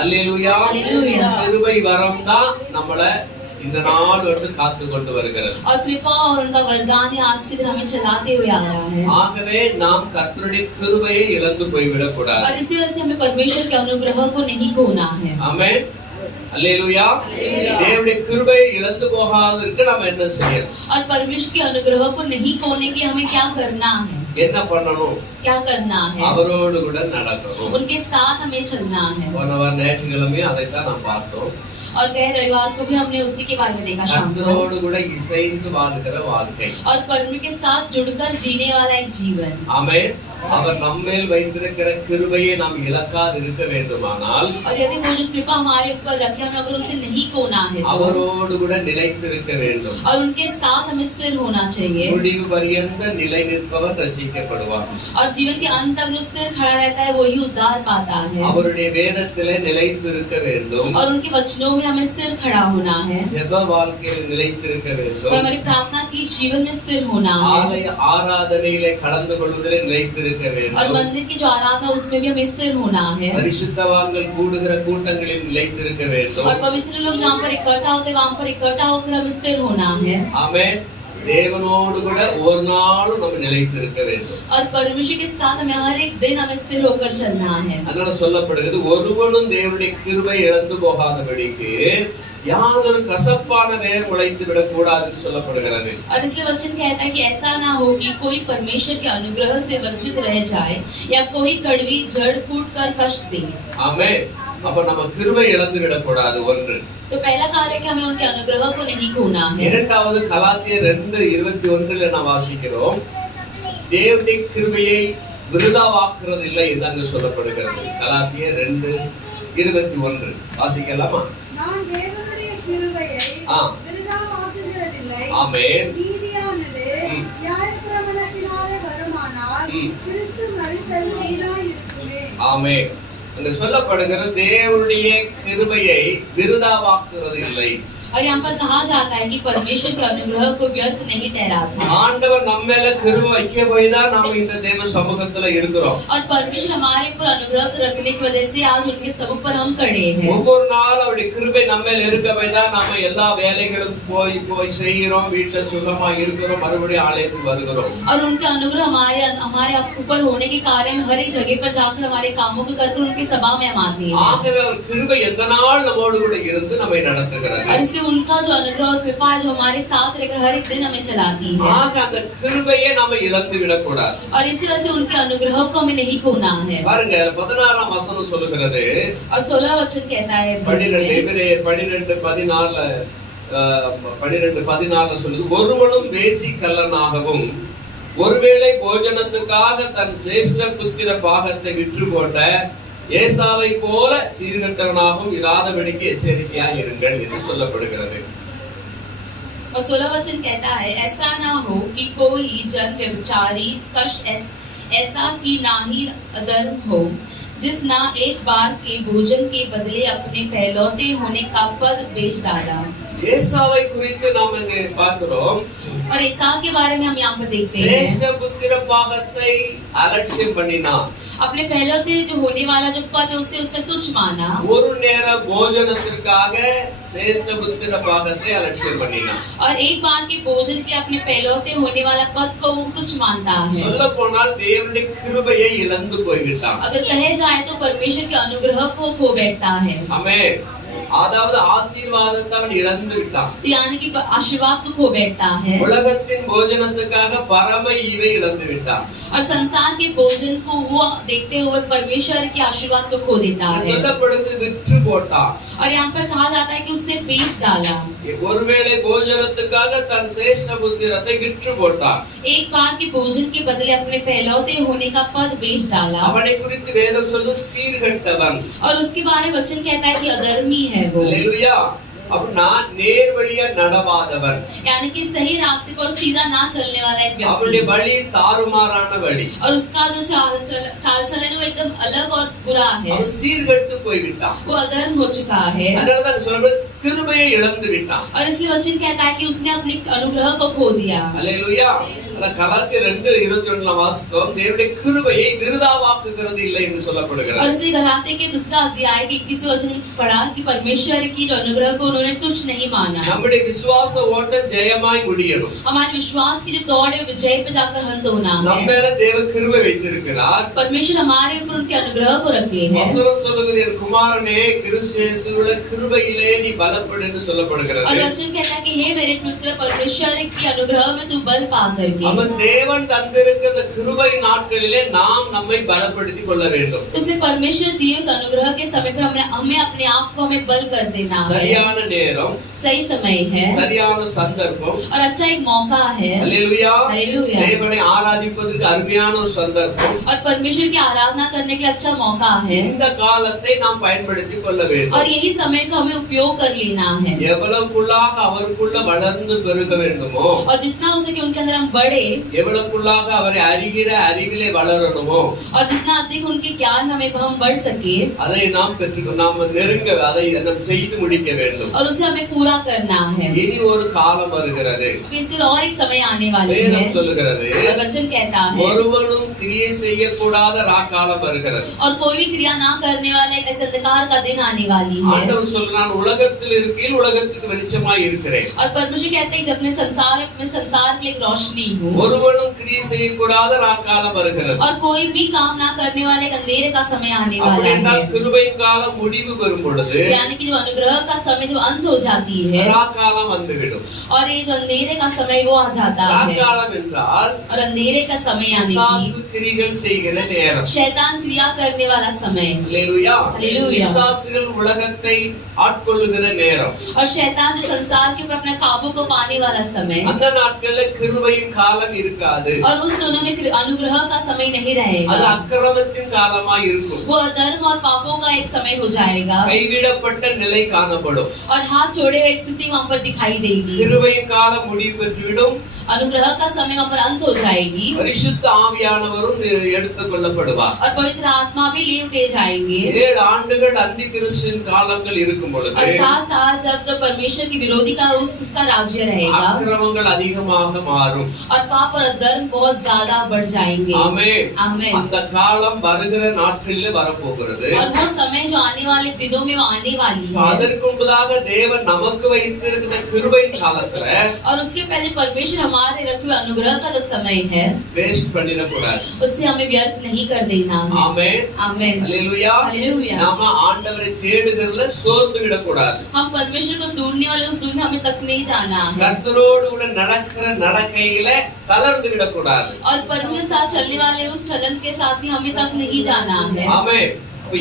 அல்லேலூயா. அல்லேலூயா. கிருபை வரம் தான் நம்மளை இந்த நாள் வந்து காத்து கொண்டு வருகிறது. और कृपा और उनका वरदान ही आज के दिन हमें चलाते हुए आ रहा है. ஆகவே நாம் கர்த்தருடைய கிருபையை இழந்து போய்விடக் கூடாது. और इसी वजह से हमें परमेश्वर के अनुग्रह को नहीं खोना है. ஆமென். அல்லேலூயா. தேவனுடைய கிருபையை இழந்து போகாததற்கு நாம் என்ன செய்யணும்? और परमेश्वर के अनुग्रह को नहीं खोने के हमें क्या करना है? என்ன பண்ணணும்? क्या करना है? அவரோடு கூட நடக்கணும். उनके साथ हमें चलना है. போன வாரம் ஞாயிற்றுக்கிழமை அதைத்தான் நாம் பார்த்தோம். और गए रविवार को भी हमने उसी के बारे में देखा शाम को. கர்த்தரோடு கூட இசைந்து வாழ்கிற வாழ்க்கை. और परमेश्वर के साथ जुड़कर जीने वाला एक जीवन. ஆமென். அவர் நம்மேல் வைத்திருக்கிற கிருபையை நாம் இழக்காது இருக்க வேண்டுமானால் और यदि वो जो कृपा हमारे ऊपर रखे हमें अगर उसे नहीं खोना है तो அவரோடு கூட நிலைத்திருக்க வேண்டும். और उनके साथ हमें स्थिर होना चाहिए. முடிவு பரியந்த நிலை நிற்பவர் ரட்சிக்கப்படுவார். और जीवन के अंत तक जो स्थिर खड़ा रहता है वही उद्धार पाता है. அவருடைய வேதத்திலே நிலைத்திருக்க வேண்டும். और उनके वचनों में हमें स्थिर खड़ा होना है. ஜெப வாழ்க்கையில் நிலைத்திருக்க और வேண்டும். हमारी प्रार्थना की जीवन में स्थिर होना है. ஆலய ஆராதனையிலே கலந்து கொள்வதிலே நிலைத்திருக்க और வேண்டும். मंदिर की जो आराधना उसमें भी हमें स्थिर होना है. பரிசுத்தவான்கள் கூடுகிற கூட்டங்களில் நிலைத்திருக்க வேண்டும். और पवित्र लोग जहाँ पर इकट्ठा होते हैं वहाँ पर इकट्ठा होकर हमें स्थिर होना है. ஆமென். தேவனோடு கூட ஒரு நாளும் நம்ம நிலைத்திருக்க வேண்டும். और परमेश्वर के साथ हमें हर एक दिन हमें स्थिर होकर चलना है. அதனால சொல்லப்படுகிறது ஒருவனும் தேவனுடைய கிருபை இழந்து போகாதபடிக்கு யாதொரு கசப்பான வேர் முளைத்து விடக் கூடாதுன்னு சொல்லப்படுகிறது. और इसलिए वचन कहता है कि ऐसा ना हो कि कोई परमेश्वर के अनुग्रह से वंचित रह जाए या कोई कड़वी जड़ फूट कर कष्ट दे. ஆமென். அப்ப நம்ம கிருபை இழந்து விடக் கூடாது. ஒன்று. तो पहला कार्य है कि हमें उनके अनुग्रह को नहीं खोना है. இரண்டாவது கலாத்தியர் 2:21 நாம் வாசிக்கிறோம். தேவனுடைய கிருபையை விருதாவாக்குறது இல்லை என்று அங்கு சொல்லப்படுகிறது. கலாத்தியர் 2:21 வாசிக்கலாமா? நான் தேவனுடைய கிருபையை விருதாவாக்குகிறதில்லை. ஆமென். நீதியானது நியாயப்பிரமாணத்தினாலே வருமானால் கிறிஸ்து மரித்தது வீணாய் இருக்குமே. ஆமென். அங்க சொல்லப்படுகிற தேவனுடைய கிருபையை விருதாவாக்குறது இல்லை. और यहाँ पर कहा जाता है कि परमेश्वर के अनुग्रह को व्यर्थ नहीं ठहराता. ஆண்டவர் நம்ம மேல கிருபை வைக்க போய் தான் நாம இந்த தேவ சமூகத்துல இருக்கிறோம். और परमेश्वर हमारे ऊपर अनुग्रह रखने की वजह से आज उनके समुख पर हम खड़े हैं. ஒவ்வொரு நாள் அவருடைய கிருபை நம்ம மேல இருக்க போய் தான் நாம எல்லா வேலைகளும் போய் செய்கிறோம், வீட்டுல சுகமா இருக்கிறோம், மறுபடியும் ஆலயத்துக்கு வருகிறோம். और उनका अनुग्रह हमारे ऊपर होने के कारण हर एक जगह पर जाकर हमारे कामों को करकर उनकी सभा में हम आते हैं. ஆகவே அவர் கிருபை எந்த நாள் நம்மோடு கூட இருந்து நம்மை நடத்துகிறார். और इसलिए उनका जो अनुग्रह और कृपा है जो हमारे साथ रहकर हर एक दिन हमें चलाती है. ஆக அந்த கிருபையை நாம இழந்து விடக்கூடாது. और इसी वजह से उनके अनुग्रह को हमें नहीं खोना है. பாருங்க 16ஆம் வசனம் சொல்லுகிறது. और 16 वचन कहता है 12:14 சொல்லுது, ஒருவனும் வேசி கள்ளனாகவும் ஒருவேளை போஜனத்துக்காக தன் சிரேஷ்ட புத்திர பாகத்தை விற்று போட்ட ஏசாவை போல சீர்கெட்டவனாகவும் இராதபடிக்கு எச்சரிக்கையாக இருங்கள் என்று சொல்லப்படுகிறது. और 16 वचन कहता है ऐसा ना हो कि कोई जन व्यभिचारी कष्ट ऐसा कि ना ही अधर्म हो जिस ना एक बार के भोजन के बदले अपने पहलौते होने का पद बेच डाला. ஏசாவை குறித்து நாம் இங்கே பார்க்கிறோம். और एसाव के बारे में हम यहाँ पर देखते हैं சிரேஷ்ட புத்திர பாகத்தை அலட்சியம் பண்ணினான். अपने पहलौते जो होने वाला जो पद है उससे उसने तुच्छ माना. ஒரு நேர போஜனத்திற்காக சிரேஷ்ட புத்திர பாகத்தை அலட்சியம் பண்ணினான். और एक बार के भोजन के अपने पहलौते होने वाला पद को वो तुच्छ मानता है. சொல்ல போனால் தேவனுடைய கிருபையை இழந்து போய்விட்டான். अगर कहे जाए तो परमेश्वर के अनुग्रह को खो बैठता है. ஆமென். அதாவது ஆசீர்வாதத்தை அவன் இழந்து விட்டான். यानी कि आशीर्वाद को खो बैठता है. உலகத்தின் போஜனத்துக்காக பரம ஈவை இழந்து விட்டான். और संसार के भोजन को वो देखते हुए परमेश्वर के आशीर्वाद को खो देता है. சொல்லப்படுது விற்று போட்டான். और यहाँ पर कहा जाता है कि उसने बेच डाला. ஒருவேளை போஜனத்துக்காக தன் சிரேஷ்ட புத்திரத்தை விற்று போட்டான். एक बार के भोजन के बदले अपने पहलौते होने का पद बेच डाला. அவனை குறித்து வேதம் சொல்லுது சீர்கெட்டவன். और उसके बारे में वचन कहता है कि अधर्मी है वो. அல்லேலூயா. அப்படின்னா நேர் வழியா நடவாதவன். यानी कि सही रास्ते पर सीधा ना चलने वाला एक அவனுடைய व्यक्ति. வழி தாறுமாறான வழி. और उसका जो चाल चलन वो एकदम अलग और बुरा है. அவன் சீர்கெட்டு போய்விட்டான். वो अधर्म हो चुका है. அதனாலதான் சொல்றது கிருபையை இழந்து விட்டான். और इसलिए वचन कहता है कि उसने अपने अनुग्रह को खो दिया. அல்லேலூயா. கலாத்தியர் 2:21 வாசித்தோம். தேவனுடைய கிருபையை விருதாவாக்குகிறது இல்லை என்று சொல்லப்படுகிறது. और इसलिए गलाते के दूसरा अध्याय के 21वें वचन में पढ़ा कि परमेश्वर की जो अनुग्रह को उन्होंने तुच्छ नहीं माना. நம்முடைய விசுவாச ஓட்டம் ஜெயமாய் முடியணும். हमारे विश्वास की जो दौड़ है विजय पे जाकर अंत होना நம்ம है. மேல தேவ கிருபை வைத்திருக்கிறார். परमेश्वर हमारे ऊपर उनके अनुग्रह को रखे हैं. வசனம் சொல்லுகிறது, என் குமாரனே கிறிஸ்து இயேசுவுல கிருபையிலே நீ பலப்படு என்று சொல்லப்படுகிறது. और वचन कहता है कि हे मेरे पुत्र परमेश्वर की अनुग्रह में तू बल पा करके. அவன் தேவன் தந்திருக்கிற கிருபை நாட்களிலே நாம் நம்மை பலப்படுத்திக் கொள்ள வேண்டும். इसलिए परमेश्वर दिए उस अनुग्रह के समय पर हमें अपने आप को हमें बल कर देना है. சரியான நேரம், सही समय है சரியான சந்தர்ப்பம். और अच्छा एक मौका है. அல்லேலூயா. हालेलुया. தேவனை ஆராதிப்பதற்கு அருமையான ஒரு சந்தர்ப்பம். और परमेश्वर की आराधना करने के लिए अच्छा मौका है. இந்த காலத்தை நாம் பயன்படுத்திக் கொள்ள வேண்டும். और यही समय को हमें उपयोग कर लेना है. எவ்வளவுக்குள்ளாக அவருக்குள்ள வளர்ந்து பெருக வேண்டுமோ और जितना हो सके उनके अंदर हम बढ़े बढ़े எவ்வளவுக்குள்ளாக அவரை அறிகிற அறிவிலே வளரணுமோ और जितना अधिक उनके ज्ञान हमें हम बढ़ सके அதை நாம் நாம் நெருங்க அதை நாம் செய்து முடிக்க வேண்டும். और उसे हमें पूरा करना है. இனி ஒரு காலம் வருகிறது. इसके और एक समय आने वाले है. வேதம் சொல்லுகிறது और वचन कहता है ஒருவனும் கிரியை செய்யக்கூடாத ராக்காலம் வருகிறது. और कोई भी क्रिया ना करने वाला एक ऐसे अंधकार का दिन आने वाली है. ஆண்டவர் சொல்றான் உலகத்தில் இருக்கையில் உலகத்துக்கு வெளிச்சமாய் இருக்கிறேன். और परमेश्वर कहते हैं जब मैं संसार है मैं संसार की एक रोशनी हूँ. ஒருவனும் கிரியை செய்யக்கூடாத ராக்காலம் வருகிறது. और कोई भी काम ना करने वाले एक अंधेरे का समय आने वाला है. கிருபையின் காலம் முடிவு வரும் பொழுது यानी कि जब अनुग्रह का समय जब अंत हो जाती है ராக்காலம் வந்துவிடும். और ये जो अंधेरे का समय वो आ जाता है. ராக்காலம் என்றால் और अंधेरे का समय यानी பிசாசு கிரிகள் செய்கிற நேரம். शैतान क्रिया करने वाला समय. அல்லேலூயா. அல்லேலூயா. பிசாசுகள் உலகத்தை ஆட்கொள்ளுகிற நேரம். और शैतान जो संसार के ऊपर अपना काबू को पाने वाला समय. அந்த நாட்கள்ல கிருபையின் காலம் இருக்காது. और उन दोनों में अनुग्रह का समय नहीं रहेगा. அது அக்கிரமத்தின் காலமாய் இருக்கும். वो अधर्म और पापों का एक समय हो जाएगा. கைவிடப்பட்ட நிலை காணப்படும். और हाथ जोड़े हुए एक स्थिति वहाँ पर दिखाई देगी. கிருபையின் காலம் முடிவு பெற்றுவிடும். अनुग्रह का समय वहाँ पर अंत हो जाएगी. பரிசுத்த ஆவியானவரும் எடுத்துக் கொள்ளப்படுவார். और पवित्र आत्मा भी लिए उठे जाएंगे. 7 ஆண்டுகள் அந்தி கிறிஸ்துவின் காலங்கள் இருக்கும் பொழுது और 7 साल जब परमेश्वर की विरोधी का उसका राज्य रहेगा. அக்கிரமங்கள் அதிகமாக மாறும். और पाप और अधर्म बहुत ज्यादा बढ़ जाएंगे. ஆமென். आमेन. அந்த காலம் வருகிற நாட்களில் வரப்போகிறது. और वो समय जो आने वाले दिनों में वो आने वाली है. அதற்கு முன்பதாக தேவன் நமக்கு வைத்திருக்கிற கிருபையின் காலத்துல और उसके पहले परमेश्वर हमारे रखे हुए अनुग्रह का जो समय है வேஸ்ட் பண்ணிட கூடாது. उससे हमें व्यर्थ नहीं कर देना है. ஆமென். आमेन. அல்லேலூயா. हालेलुया. நாம ஆண்டவரை தேடுகிறதுல சோர்ந்து விட கூடாது. हम परमेश्वर को ढूंढने वाले उस ढूंढने हमें तक नहीं जाना है. கர்த்தரோடு கூட நடக்கிற நடக்கையில தளர்ந்து விட கூடாது. और परमेश्वर साथ चलने वाले उस चलन के साथ भी हमें तक नहीं जाना है. ஆமென்.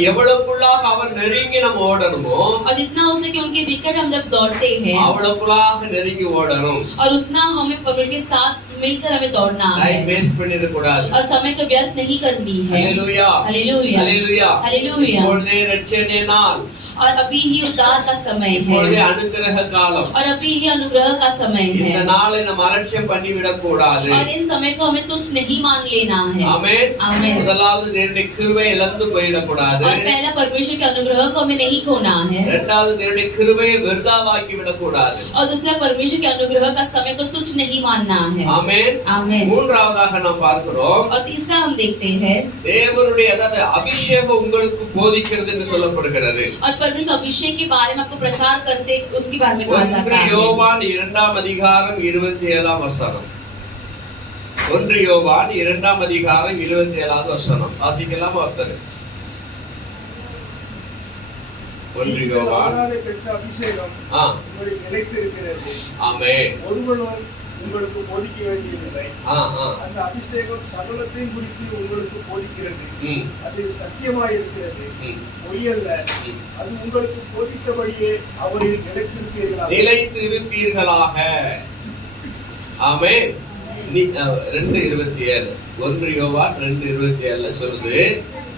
எவ்வளவுக்குள்ளாக அவர் நெருங்கி நம்ம ஓடணுமோ और जितना हो सके उनके निकट हम जब दौड़ते हैं அவ்வளவுக்குள்ளாக நெருங்கி ஓடணும். और उतना हमें परमेश्वर के साथ मिलकर हमें दौड़ना है. டைம் வேஸ்ட் பண்ணிட கூடாது. और समय को व्यर्थ नहीं करनी है. ஹalleluya. हालेलुया. ஹalleluya. हालेलुया. இப்பொழுதே ரட்சணிய நாள். और अभी ही उद्धार का समय है. இப்பொழுதே அனுக்கிரக காலம். और अभी ही अनुग्रह का समय है. இந்த நாளை நம்ம அலட்சியம் பண்ணிவிட கூடாது. और इन समय को हमें तुच्छ नहीं मान लेना है. ஆமென். आमेन. முதலாவது தேவனுடைய கிருபை இழந்து போயிட கூடாது. और पहला परमेश्वर के अनुग्रह को हमें नहीं खोना है. இரண்டாவது தேவனுடைய கிருபையை விருதாவாக்கி விட கூடாது. और दूसरा परमेश्वर के अनुग्रह का समय को तुच्छ नहीं मानना है. ஆமென். आमेन. மூன்றாவதாக நாம் பார்க்கிறோம் और तीसरा हम देखते हैं தேவனுடைய அதாவது அபிஷேகம் உங்களுக்கு போதிக்கிறது என்று சொல்லப்படுகிறது. और परमेश्वर के अभिषेक के बारे में आपको प्रचार करते उसके बारे में कहा जाता है. யோவான் 2ஆம் அதிகாரம் 27ஆம் வசனம். 1 யோவான் 2ஆம் அதிகாரம் 27ஆவது வசனம். வாசிக்கலாம் ஒருத்தர். 1 யோவான் பெற்ற அபிஷேகம் உங்களுக்கு நிலைத்திருக்கிறது. ஆமென். ஒருவனும் உங்களுக்கு போதிக்க வேண்டியதில்லை. அந்த அபிஷேகம் சகலத்தையும் குறித்து உங்களுக்கு போதிக்கிறது. அது சத்தியமாயிருக்கிறது, பொய்யல்ல. அது உங்களுக்கு போதித்தபடியே அவரில் நிலைத்திருப்பீர்களாக. ஆமென். 2:27 1 யோவான் 2:27 சொல்லுது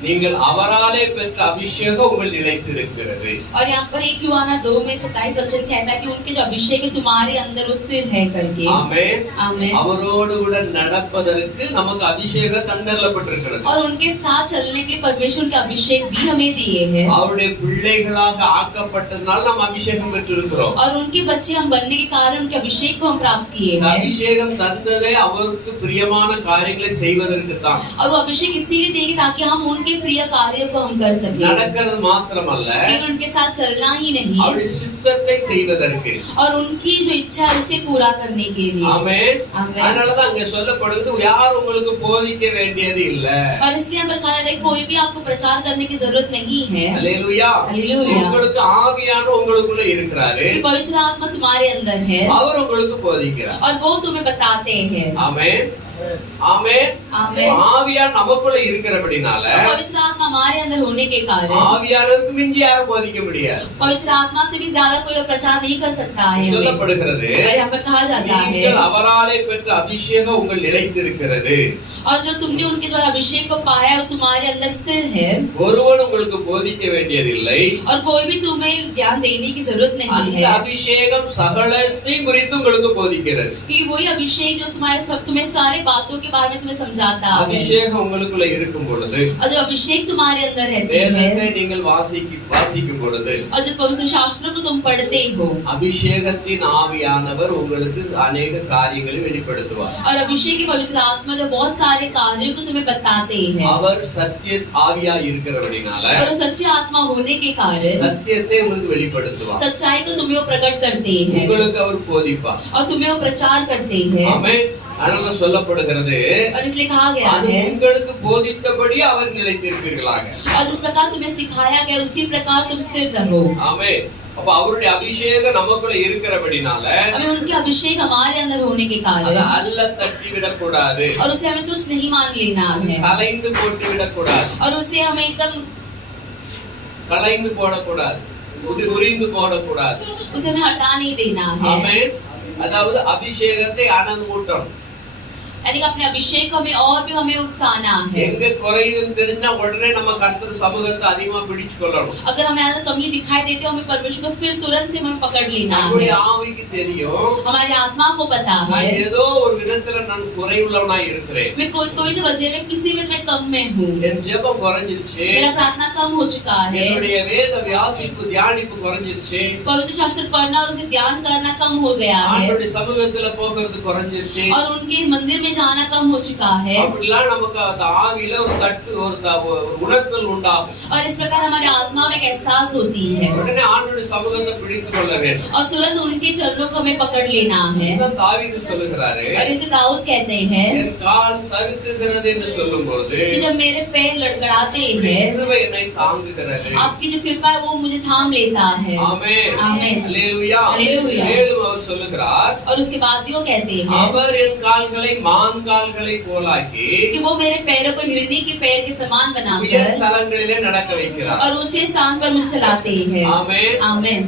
நீங்கள் அவராலே பெற்ற அபிஷேகம் உங்கள் நிலைத்திருக்கிறது. और यहाँ पर 1 यूहन्ना 2:27 वचन कहता है कि उनके जो अभिषेक है तुम्हारे अंदर वो स्थिर है करके. ஆமென். आमेन. அவரோடு கூட நடப்பதற்கு நமக்கு அபிஷேகம் தந்தரப்பட்டிருக்கிறது. और उनके साथ चलने के लिए परमेश्वर के अभिषेक भी हमें दिए हैं. அவருடைய பிள்ளைகளாக ஆக்கப்பட்டதனால் நாம் அபிஷேகம் பெற்றிருக்கிறோம். और उनके बच्चे हम बनने के कारण उनके अभिषेक को हम प्राप्त किए हैं. அபிஷேகம் தந்ததே அவருக்கு பிரியமான காரியங்களை செய்வதற்கு தான். और वो अभिषेक इसीलिए देंगे ताकि हम उनके प्रिय कार्यों को हम कर सकें. நடக்கிறது மாத்திரமல்ல केवल उनके साथ चलना ही नहीं அவருடைய சித்தத்தை செய்வதற்கு. और उनकी जो इच्छा है उसे पूरा करने के लिए. ஆமென். आमेन. அதனாலதான் அங்க சொல்லப்படுது யார் உங்களுக்கு போதிக்க வேண்டியது இல்ல. और इसलिए हम कहा है कोई भी आपको प्रचार करने की जरूरत नहीं है. அல்லேலூயா. हालेलुया. உங்களுக்கு ஆவியானவர் உங்களுக்குள்ள இருக்கிறாரு. कि पवित्र आत्मा तुम्हारे अंदर है அவர் உங்களுக்கு போதிக்கிறார். और वो तुम्हें बताते हैं. ஆமென். ஆமென். ஆமென். ஆவியார் நமக்குள்ள இருக்கிறபடினால पवित्र आत्मा हमारे अंदर होने के कारण ஆவியானவருக்கு மிஞ்சி யாரும் போதிக்க முடியாது. पवित्र आत्मा से भी ज्यादा कोई प्रचार नहीं कर सकता है हमें। சொல்லப்படுகிறது और यहाँ पर कहा जाता है நீங்கள் அவராலே பெற்ற அபிஷேகம் உங்கள் நிலைத்திருக்கிறது. और जो तुमने उनके द्वारा अभिषेक को पाया वो तुम्हारे अंदर स्थिर है ஒருவன் உங்களுக்கு போதிக்க வேண்டியதில்லை. और कोई भी तुम्हें ज्ञान देने की जरूरत नहीं அந்த है அபிஷேகம் சகலத்தையும் குறித்து உங்களுக்கு போதிக்கிறது. कि वही अभिषेक जो तुम्हें सारे बातों के बारे में तुम्हें समझाता है। அபிஷேகம் உங்களுக்குள்ள இருக்கும் பொழுது और जब अभिषेक तुम्हारे अंदर रहते வேதத்தை हैं நீங்கள் வாசிக்கும் பொழுது और जब पवित्र शास्त्रों को तुम पढ़ते हो அபிஷேகத்தின் ஆவியானவர் உங்களுக்கு अनेक காரியங்களை வெளிப்படுத்துவார். और अभिषेक की पवित्र आत्मा जो बहुत सारे कार्यों को तुम्हें बताते हैं அவர் சத்திய ஆவியா இருக்கிறபடினால और वो सच्ची आत्मा होने के कारण சத்தியத்தை உங்களுக்கு வெளிப்படுத்துவார். सच्चाई को तुम्हें वो प्रकट करते हैं உங்களுக்கு அவர் போதிப்பார். और तुम्हें वो प्रचार करते हैं। ஆமென். அதனால சொல்லப்படுகிறது और इसलिए कहा गया அது है உங்களுக்கு போதித்தபடி அவர் நிலைத்திருப்பீர்களாக. और जिस प्रकार तुम्हें सिखाया गया उसी प्रकार तुम स्थिर रहो। ஆமென். அப்ப அவருடைய அபிஷேகம் நமக்குள்ள இருக்கிறபடினால हमें उनके अभिषेक हमारे अंदर होने के அதை कारण அல்ல தட்டி விடக்கூடாது. और उसे हमें तुच्छ नहीं मान लेना है கலைந்து போட்டு விடக்கூடாது. और उसे हमें एकदम கலைந்து போடக்கூடாது. உரிந்து போடக்கூடாது. उसे हमें हटा नहीं देना है। ஆமென். அதாவது அபிஷேகத்தை அனந்தூட்டம். यानी कि अपने अभिषेक को हमें और भी हमें उकसाना है। எங்க குறையுதுன்னு தெரிஞ்சா உடனே நம்ம கர்த்தர் சமூகத்தை அதிகமா பிடிச்சு கொள்ளணும். अगर हमें ऐसा कमी दिखाई देती है हमें परमेश्वर को फिर तुरंत से हमें पकड़ लेना நம்முடைய है। ஆவிக்கு தெரியும் हमारी आत्मा को पता நான் है ஏதோ ஒரு விதத்துல நான் குறைவுள்ளவனா இருக்கிறேன். मैं कोई तो वजह में किसी में मैं कम में हूँ। என் ஜெபம் குறைஞ்சிருச்சு. मेरा प्रार्थना कम हो चुका है। என்னுடைய வேத வியாசிப்பு தியானிப்பு குறைஞ்சிருச்சு. पवित्र शास्त्र पढ़ना और उसे ध्यान करना कम हो गया है ஆண்டவருடைய சமூகத்துல போகிறது குறைஞ்சிருச்சு. और उनके मंदिर में जाना कम हो चुका है। அப்படிலாம் நமக்கு அந்த ஆவியில ஒரு தட்டு ஒரு உணர்த்தல் உண்டாகும். और इस प्रकार हमारे आत्मा में एक एहसास होती है உடனே ஆண்டவருடைய சமூகத்தை பிடித்து கொள்ள வேண்டும். और तुरंत उनके चरणों को हमें पकड़ लेना है। இதுதான் தாவீது சொல்லுகிறாரு. और इसे दाऊद कहते हैं என் கால் சறுக்குகிறது என்று சொல்லும்போது कि जब मेरे पैर लड़खड़ाते हैं கிருபை என்னை தாங்குகிறது. आपकी जो कृपा है वो मुझे थाम लेता है। ஆமென். ஆமென். அல்லேலூயா. அல்லேலூயா. மேலும் அவர் சொல்லுகிறார் और उसके बाद भी वो कहते हैं அவர் என் கால்களை மான் கால்களை போலாக்கி कि वो मेरे पैरों को हिरनी के पैर के समान உயர் बनाकर தலங்களிலே நடக்க வைக்கிறார். और ऊंचे स्थान पर मुझे चलाते हैं। ஆமென். आमेन।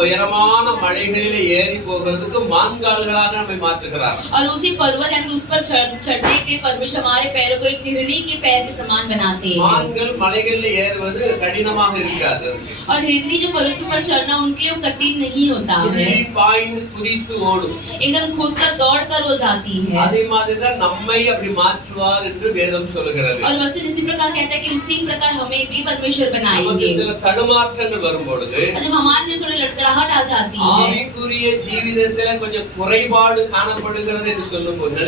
உயரமான மலைகளிலே ஏறி போகிறதுக்கு மான்கால்களாக நம்மை மாற்றுகிறார். और ऊंचे पर्वत यानी उस पर चढ़ने के परमेश्वर हमारे पैरों को एक हिरनी के पैर के समान बनाते हैं। மான்கள் மலைகளில் ஏறுவது கடினமாக இருக்காது. और हिरनी जो पर्वत के ऊपर चढ़ना उनके लिए कठिन नहीं होता है। துள்ளி பாய்ந்து குதித்து ஓடும். एकदम खुद का दौड़ कर वो जाती है। அதே மாதிரி தான் நம்மை அப்படி மாற்றுவார் என்று வேதம் சொல்லுகிறது. और वचन इसी प्रकार कहता है कि उसी प्रकार हमें भी परमेश्वर நமக்கு बनाएंगे। சில தடுமாற்றங்கள் வரும்பொழுது और जब हमारे लिए थोड़ी लड़खड़ाहट आ जाती है ஆவிக்குரிய ஜீவிதத்துல கொஞ்சம் குறைபாடு காணப்படுகிறது என்று சொல்லும்போது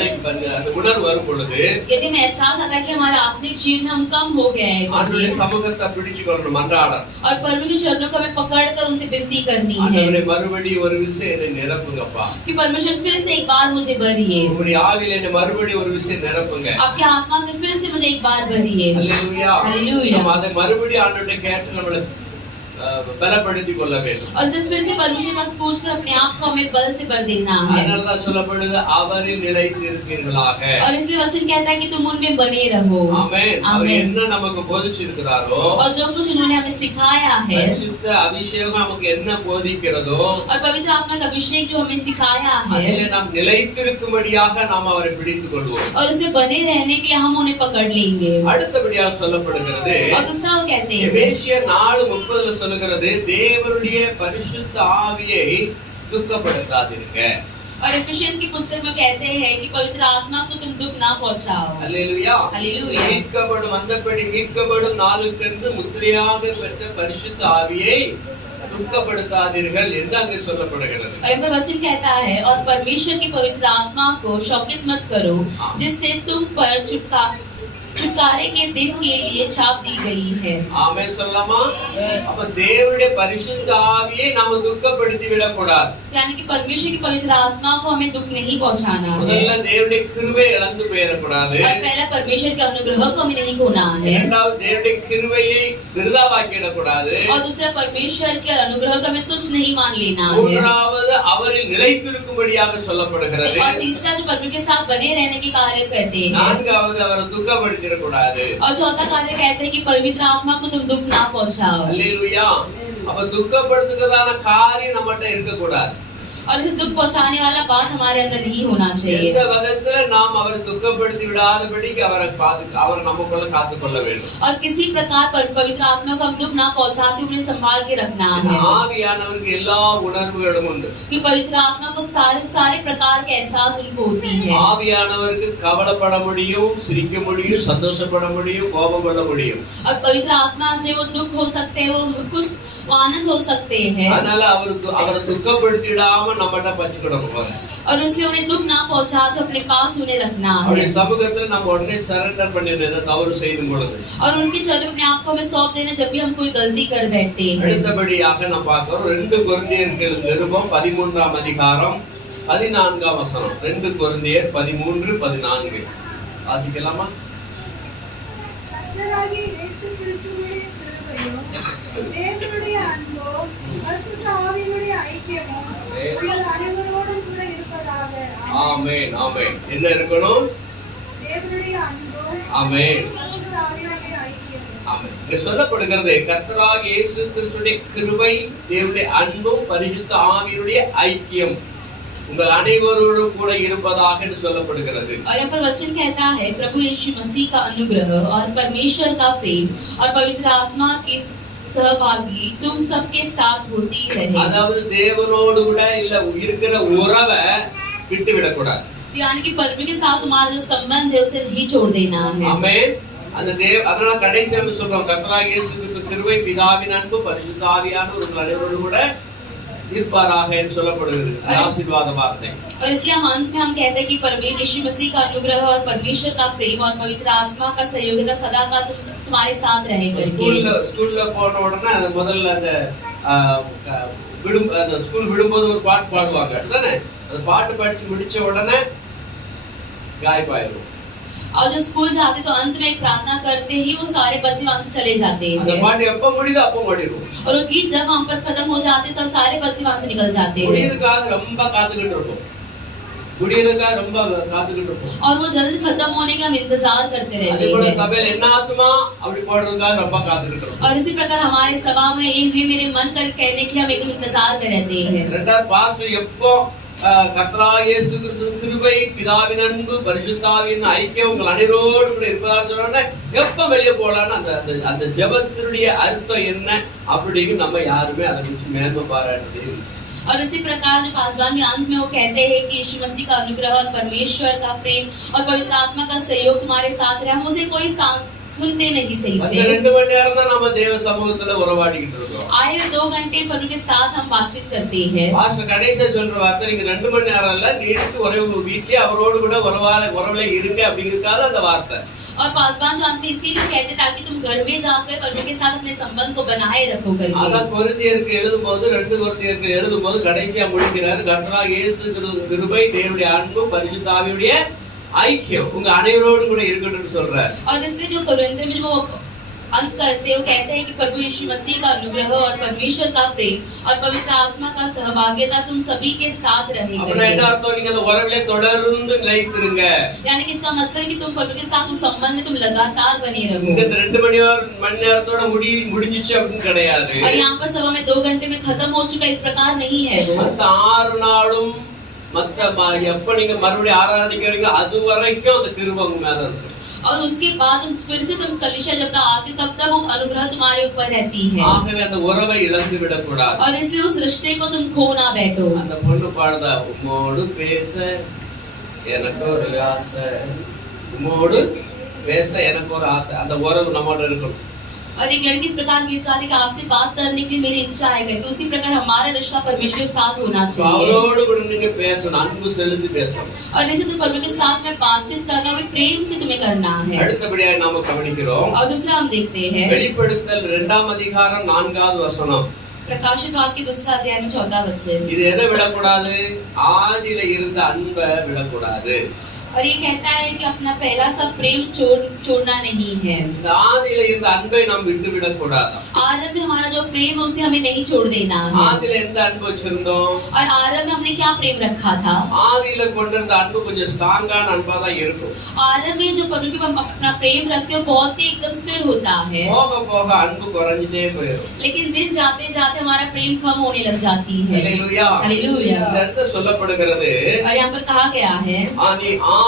அந்த உணர்வு வரும் பொழுது यदि में एहसास आता है कि हमारे आत्मिक जीवन में हम कम हो गए हैं ஆண்டவருடைய சமூகத்தை பிடிச்சு கொள்ளணும் மன்றாடம். और परमेश्वर के चरणों को हमें पकड़ कर उनसे विनती करनी है ஆண்டவரே மறுபடி ஒரு விஷயம் என்னை நிரப்புங்கப்பா. कि परमेश्वर फिर से एक बार मुझे भरिए। உங்களுடைய ஆவியில என்னை மறுபடி ஒரு விஷயம் நிரப்புங்க. आपकी आत्मा से फिर से मुझे एक बार भरिए। அல்லேலூயா. हालेलुया। நம்ம அதை மறுபடி ஆண்டவர்கிட்ட கேட்டு நம்மளை பலப்படுத்திக் கொள்ள வேண்டும். और सिर्फ फिर से परमेश्वर पास पूछकर अपने आप को हमें बल से भर देना है। அதனாலதான் சொல்லப்படுது அவரில் நிலைத்திருப்பீர்களாக. और इसलिए वचन कहता है कि तुम उनमें बने रहो। ஆமென். அவர் என்ன நமக்கு போதிச்சிருக்கிறாரோ और जो कुछ उन्होंने हमें सिखाया है பரிசுத்த அபிஷேகம் நமக்கு என்ன போதிக்கிறதோ और पवित्र आत्मा का अभिषेक जो हमें सिखाया है அதிலே நாம் நிலைத்திருக்கும்படியாக நாம் அவரை பிடித்துக் கொள்வோம். और उसे बने रहने के लिए हम उन्हें पकड़ लेंगे। அடுத்தபடியாக சொல்லப்படுகிறது और दूसरा वो कहते हैं எபேசியர் 4:30 சொல்லுகிறது தேவனுடைய பரிசுத்த ஆவியை துக்கப்படுத்தாதீங்க. और एफिशियंस की पुस्तक में कहते हैं कि पवित्र आत्मा को तुम दुख ना पहुंचाओ। அல்லேலூயா. அல்லேலூயா. மீட்கப்படும் அந்தப்படி மீட்கப்படும் நாளுக்கென்று முத்திரையாக பெற்ற பரிசுத்த ஆவியை துக்கப்படுத்தாதீர்கள் என்று அங்கே சொல்லப்படுகிறது. और यहाँ पर वचन कहता है और परमेश्वर की पवित्र आत्मा को शोकित मत करो जिससे तुम पर छुटकारे के दिन के लिए छाप दी गई है। ஆமென் சொல்லலாமா? அப்ப தேவனுடைய பரிசுத்த ஆவியை நாம துக்கப்படுத்தி விடக்கூடாது. यानी कि परमेश्वर की पवित्र आत्मा को हमें दुख नहीं पहुंचाना है। முதல்ல தேவனுடைய கிருபை இழந்து போயிடக்கூடாது. और पहला परमेश्वर के अनुग्रह को हमें नहीं खोना है। இரண்டாவது தேவனுடைய கிருபையை விருதாவாக்கிடக்கூடாது. और दूसरा परमेश्वर के अनुग्रह को हमें तुच्छ नहीं मान लेना है। மூன்றாவது அவரில் நிலைத்திருக்கும்படியாக சொல்லப்படுகிறது. और तीसरा जो परमेश्वर के साथ बने रहने की कार्य करते हैं। நான்காவது அவரை துக்கப்படுத்திடக்கூடாது. और चौथा कार्य कहते हैं कि पवित्र आत्मा को तुम दुख ना पहुंचाओ। அல்லேலூயா. அப்ப துக்கப்படுத்துகிறதான காரியம் நம்மகிட்ட இருக்கக்கூடாது. और इसे दुख पहुंचाने वाला बात हमारे अंदर नहीं होना चाहिए। எந்த விதத்துல நாம் அவரை துக்கப்படுத்தி விடாதபடிக்கு அவர் நமக்குள்ள காத்துக்கொள்ள வேண்டும். और किसी प्रकार पवित्र आत्मा को हम दुख ना पहुंचाते उन्हें संभाल के रखना है। ஆவியானவருக்கு எல்லா உணர்வுகளும் உண்டு. कि पवित्र आत्मा को सारे प्रकार के एहसास उनको होती है। ஆவியானவருக்கு கவலைப்பட முடியும், சிரிக்க முடியும், சந்தோஷப்பட முடியும், கோபம் கொள்ள முடியும். और पवित्र आत्मा जो वो दुख हो सकते हैं, वो कुछ आनंद हो सकते हैं। அதனால அவரை துக்கப்படுத்திடாம நம்மகிட்ட பச்சுக்கிடணும். और इसलिए उन्हें दुख ना पहुंचा तो अपने पास उन्हें रखना है। அவருடைய சமூகத்துல நம்ம உடனே சரண்டர் பண்ணிடுறது தவறு செய்யும் பொழுது. और उनके चलते अपने आप को हमें सौंप देना जब भी हम कोई गलती कर बैठते हैं। அடுத்தபடியாக நாம் பார்க்கிறோம் 2 கொரிந்தியர் நிருபம் 13ஆம் அதிகாரம் 14ஆம் வசனம். 2 கொரிந்தியர் 13:14 வாசிக்கலாமா? கர்த்தராகிய இயேசு கிறிஸ்துவினுடைய கிருபையும் தேவனுடைய அன்பும் பரிசுத்த ஆவியினுடைய ஐக்கியமும் உங்கள் அனைவரோடும் கூட இருப்பதாக. ஆமென் ஆமென். என்ன இருக்கணும்? தேவனுடைய அன்பும் ஆமென் பரிசுத்த ஆவியினுடைய ஐக்கியமும். ஆமென். இங்க சொல்லப்படுகிறது கர்த்தராகிய இயேசு கிறிஸ்துவினுடைய கிருபை, தேவனுடைய அன்பும் பரிசுத்த ஆவியினுடைய ஐக்கியம் உங்கள் அனைவரோடும் கூட இருப்பதாக என்று சொல்லப்படுகிறது. और यहाँ पर वचन कहता है प्रभु यीशु मसीह का अनुग्रह और परमेश्वर का प्रेम और पवित्र आत्मा की सहभागी तुम सबके साथ होती रहे। அதாவது தேவனோடு கூட இல்ல இருக்கிற உறவை விட்டு விடக்கூடாது. यानी कि परमेश्वर के साथ तुम्हारा जो संबंध है उसे नहीं छोड़ देना है। ஆமென். அந்த அதனால கடைசியா சொல்றோம் கர்த்தராகிய இயேசு கிறிஸ்து கிருபை, பிதாவின் அன்பு, பரிசுத்த ஆவியானவர் உங்கள் அனைவரோடு கூட இருப்பாராக என்று சொல்லப்படுகிறது. ஆசீர்வாத வார்த்தை. और इसलिए हम अंत में हम कहते हैं कि परमेश्वर यीशु मसीह का अनुग्रह और परमेश्वर का प्रेम और पवित्र आत्मा का सहयोग सदा का तुम्हारे साथ रहे करके। ஸ்கூல்ல போன உடனே முதல்ல அந்த ஸ்கூல் விடும்போது ஒரு பாட்டு பாடுவாங்க தானே? அந்த பாட்டு படிச்சு முடிச்ச உடனே காயப்பாயிரும். और जब स्कूल जाते तो अंत में एक प्रार्थना करते ही वो सारे बच्चे वहां से चले जाते அந்த हैं। பாட்டு எப்ப முடியுதோ அப்ப முடியும். और वो गीत जब वहां पर खत्म हो जाते तो सारे बच्चे वहां से निकल जाते हैं। முடியறதுக்காக ரொம்ப காத்துக்கிட்டு இருப்போம். முடியறதுக்காக ரொம்ப காத்துக்கிட்டு இருப்போம். और वो जल्दी खत्म होने का हम इंतजार करते रहते அதே போல हैं। சபையில என்ன ஆத்துமா அப்படி போடுறதுக்காக ரொம்ப காத்துக்கிட்டு இருப்போம். और इसी प्रकार हमारे सभा में एक भी मेरे मन कर कहने के लिए हम एकदम इंतजार में रहते हैं। ரெண்டாவது பாஸ்டர் எப்போ கர்த்தராகிய இயேசு கிறிஸ்து கிருபை, பிதாவின் அன்பு, பரிசுத்த ஆவியின் ஐக்கியம் உங்கள் அனைவரோடு கூட இருப்பதாக சொன்னா எப்ப வெளியே போலான்னு அந்த ஜெபத்தினுடைய அர்த்தம் என்ன அப்படின்னு நம்ம யாருமே அதை குறித்து மேன்மை பாராட்டதே இல்லை. और इसी प्रकार जो पासवान के अंत में वो कहते हैं कि यीशु मसीह का अनुग्रह और परमेश्वर का प्रेम और पवित्र आत्मा का सहयोग तुम्हारे साथ रहे, हम उसे कोई सुनते नहीं सही से। 2 மணி நேரம் தான் நம்ம தேவ சமூகத்துல உறவாடிக்கிட்டு இருக்கோம். आए हुए 2 घंटे पर उनके साथ हम बातचीत करते हैं। பாஸ்டர் கணேசா சொல்ற வார்த்தை நீங்க 2 மணி நேரம் இல்ல, நீடித்து ஒரே வீட்லயே அவரோடு கூட உறவுல இருங்க அப்படிங்கிறதுக்காக அந்த வார்த்தை. और पासवान जो अंत में इसीलिए कहते ताकि तुम घर में जाकर प्रभु के साथ अपने संबंध को बनाए रखो करके। அதான் கொரிந்தியருக்கு எழுதும்போது 2 கொரிந்தியருக்கு எழுதும்போது கடைசியா முடிக்கிறார் கர்த்தராகிய இயேசு கிருபை, தேவனுடைய அன்பு, பரிசுத்த ஆவியுடைய ஐக்கியம் உங்க அனைவரோடு கூட இருக்கட்டும்னு சொல்றார். और इसलिए जो कोरिन्थियों में वो अंत करते वो कहते हैं कि प्रभु यीशु मसीह का अनुग्रह और परमेश्वर का प्रेम और पवित्र आत्मा का सहभागिता तुम सभी के साथ रहे அப்ப என்ன அர்த்தம்? நீங்க அந்த உறவிலே தொடர்ந்து நிலைத்திருங்க. यानी कि इसका मतलब है कि तुम प्रभु के साथ उस संबंध में तुम लगातार बने रहो। இந்த 2 மணி நேரத்தோட முடிஞ்சிச்சு அப்படின்னு கிடையாது. और यहाँ पर सभा में 2 घंटे में खत्म हो चुका इस प्रकार नहीं है वो। மத்த 6 நாளும் எப்ப நீங்க மறுபடியும் ஆராதிக்கிறீங்க அது வரைக்கும் அந்த கிருபை உங்க மேல இருக்கு. और उसके बाद फिर से तुम कलीसिया जब तक आते तब तक वो अनुग्रह तुम्हारे ऊपर रहती है। ஆகவே அந்த உறவை இழந்து விடக்கூடாது. और इसलिए उस रिश्ते को तुम खो ना बैठो। அந்த பொண்ணு பாடுதா, உம்மோடு பேச எனக்கு ஒரு ஆசை, உம்மோடு பேச எனக்கு ஒரு ஆசை. அந்த உறவு நம்மோட இருக்கணும். और एक लड़की इस प्रकार गीत गाती कि आपसे बात करने की मेरी इच्छा है तो उसी प्रकार हमारा रिश्ता परमेश्वर के साथ होना चाहिए அவரோடு கூட நீங்க பேசணும், அன்பு செலுத்தி பேசணும். और जैसे तुम परमेश्वर के साथ में बातचीत करना भी प्रेम से तुम्हें करना है। அடுத்தபடியா நாம கவனிக்கிறோம், और दूसरा हम देखते हैं வெளிப்படுத்தல் 2ஆம் அதிகாரம் 4வது வசனம். प्रकाशित वाक्य दूसरा अध्याय में 14 वचन। இது எதை விடக்கூடாது? ஆதியில இருந்த அன்பை விடக்கூடாது. और ये कहता है कि अपना पहला सब प्रेम छोड़ना नहीं है। இந்த ஆதியில இருந்த அன்பை நாம் விட்டு விடக்கூடாது. आरंभ में हमारा जो प्रेम है उसे हमें नहीं छोड़ देना है। ஆதியில எந்த அன்பு வச்சிருந்தோம்? और आरंभ में हमने क्या प्रेम रखा था? ஆதியில கொண்டிருந்த அன்பு கொஞ்சம் ஸ்ட்ராங்கான அன்பா தான் இருக்கும். आरंभ में जो परमेश्वर पर अपना प्रेम रखते हो बहुत ही एकदम स्थिर होता है, போக போக அன்பு குறைஞ்சிட்டே போயிடும். लेकिन दिन जाते जाते हमारा प्रेम कम होने लग जाती है। ஹல்லேலூயா. हालेलुया। இந்த இடத்துல சொல்லப்படுகிறது, और यहाँ पर कहा गया है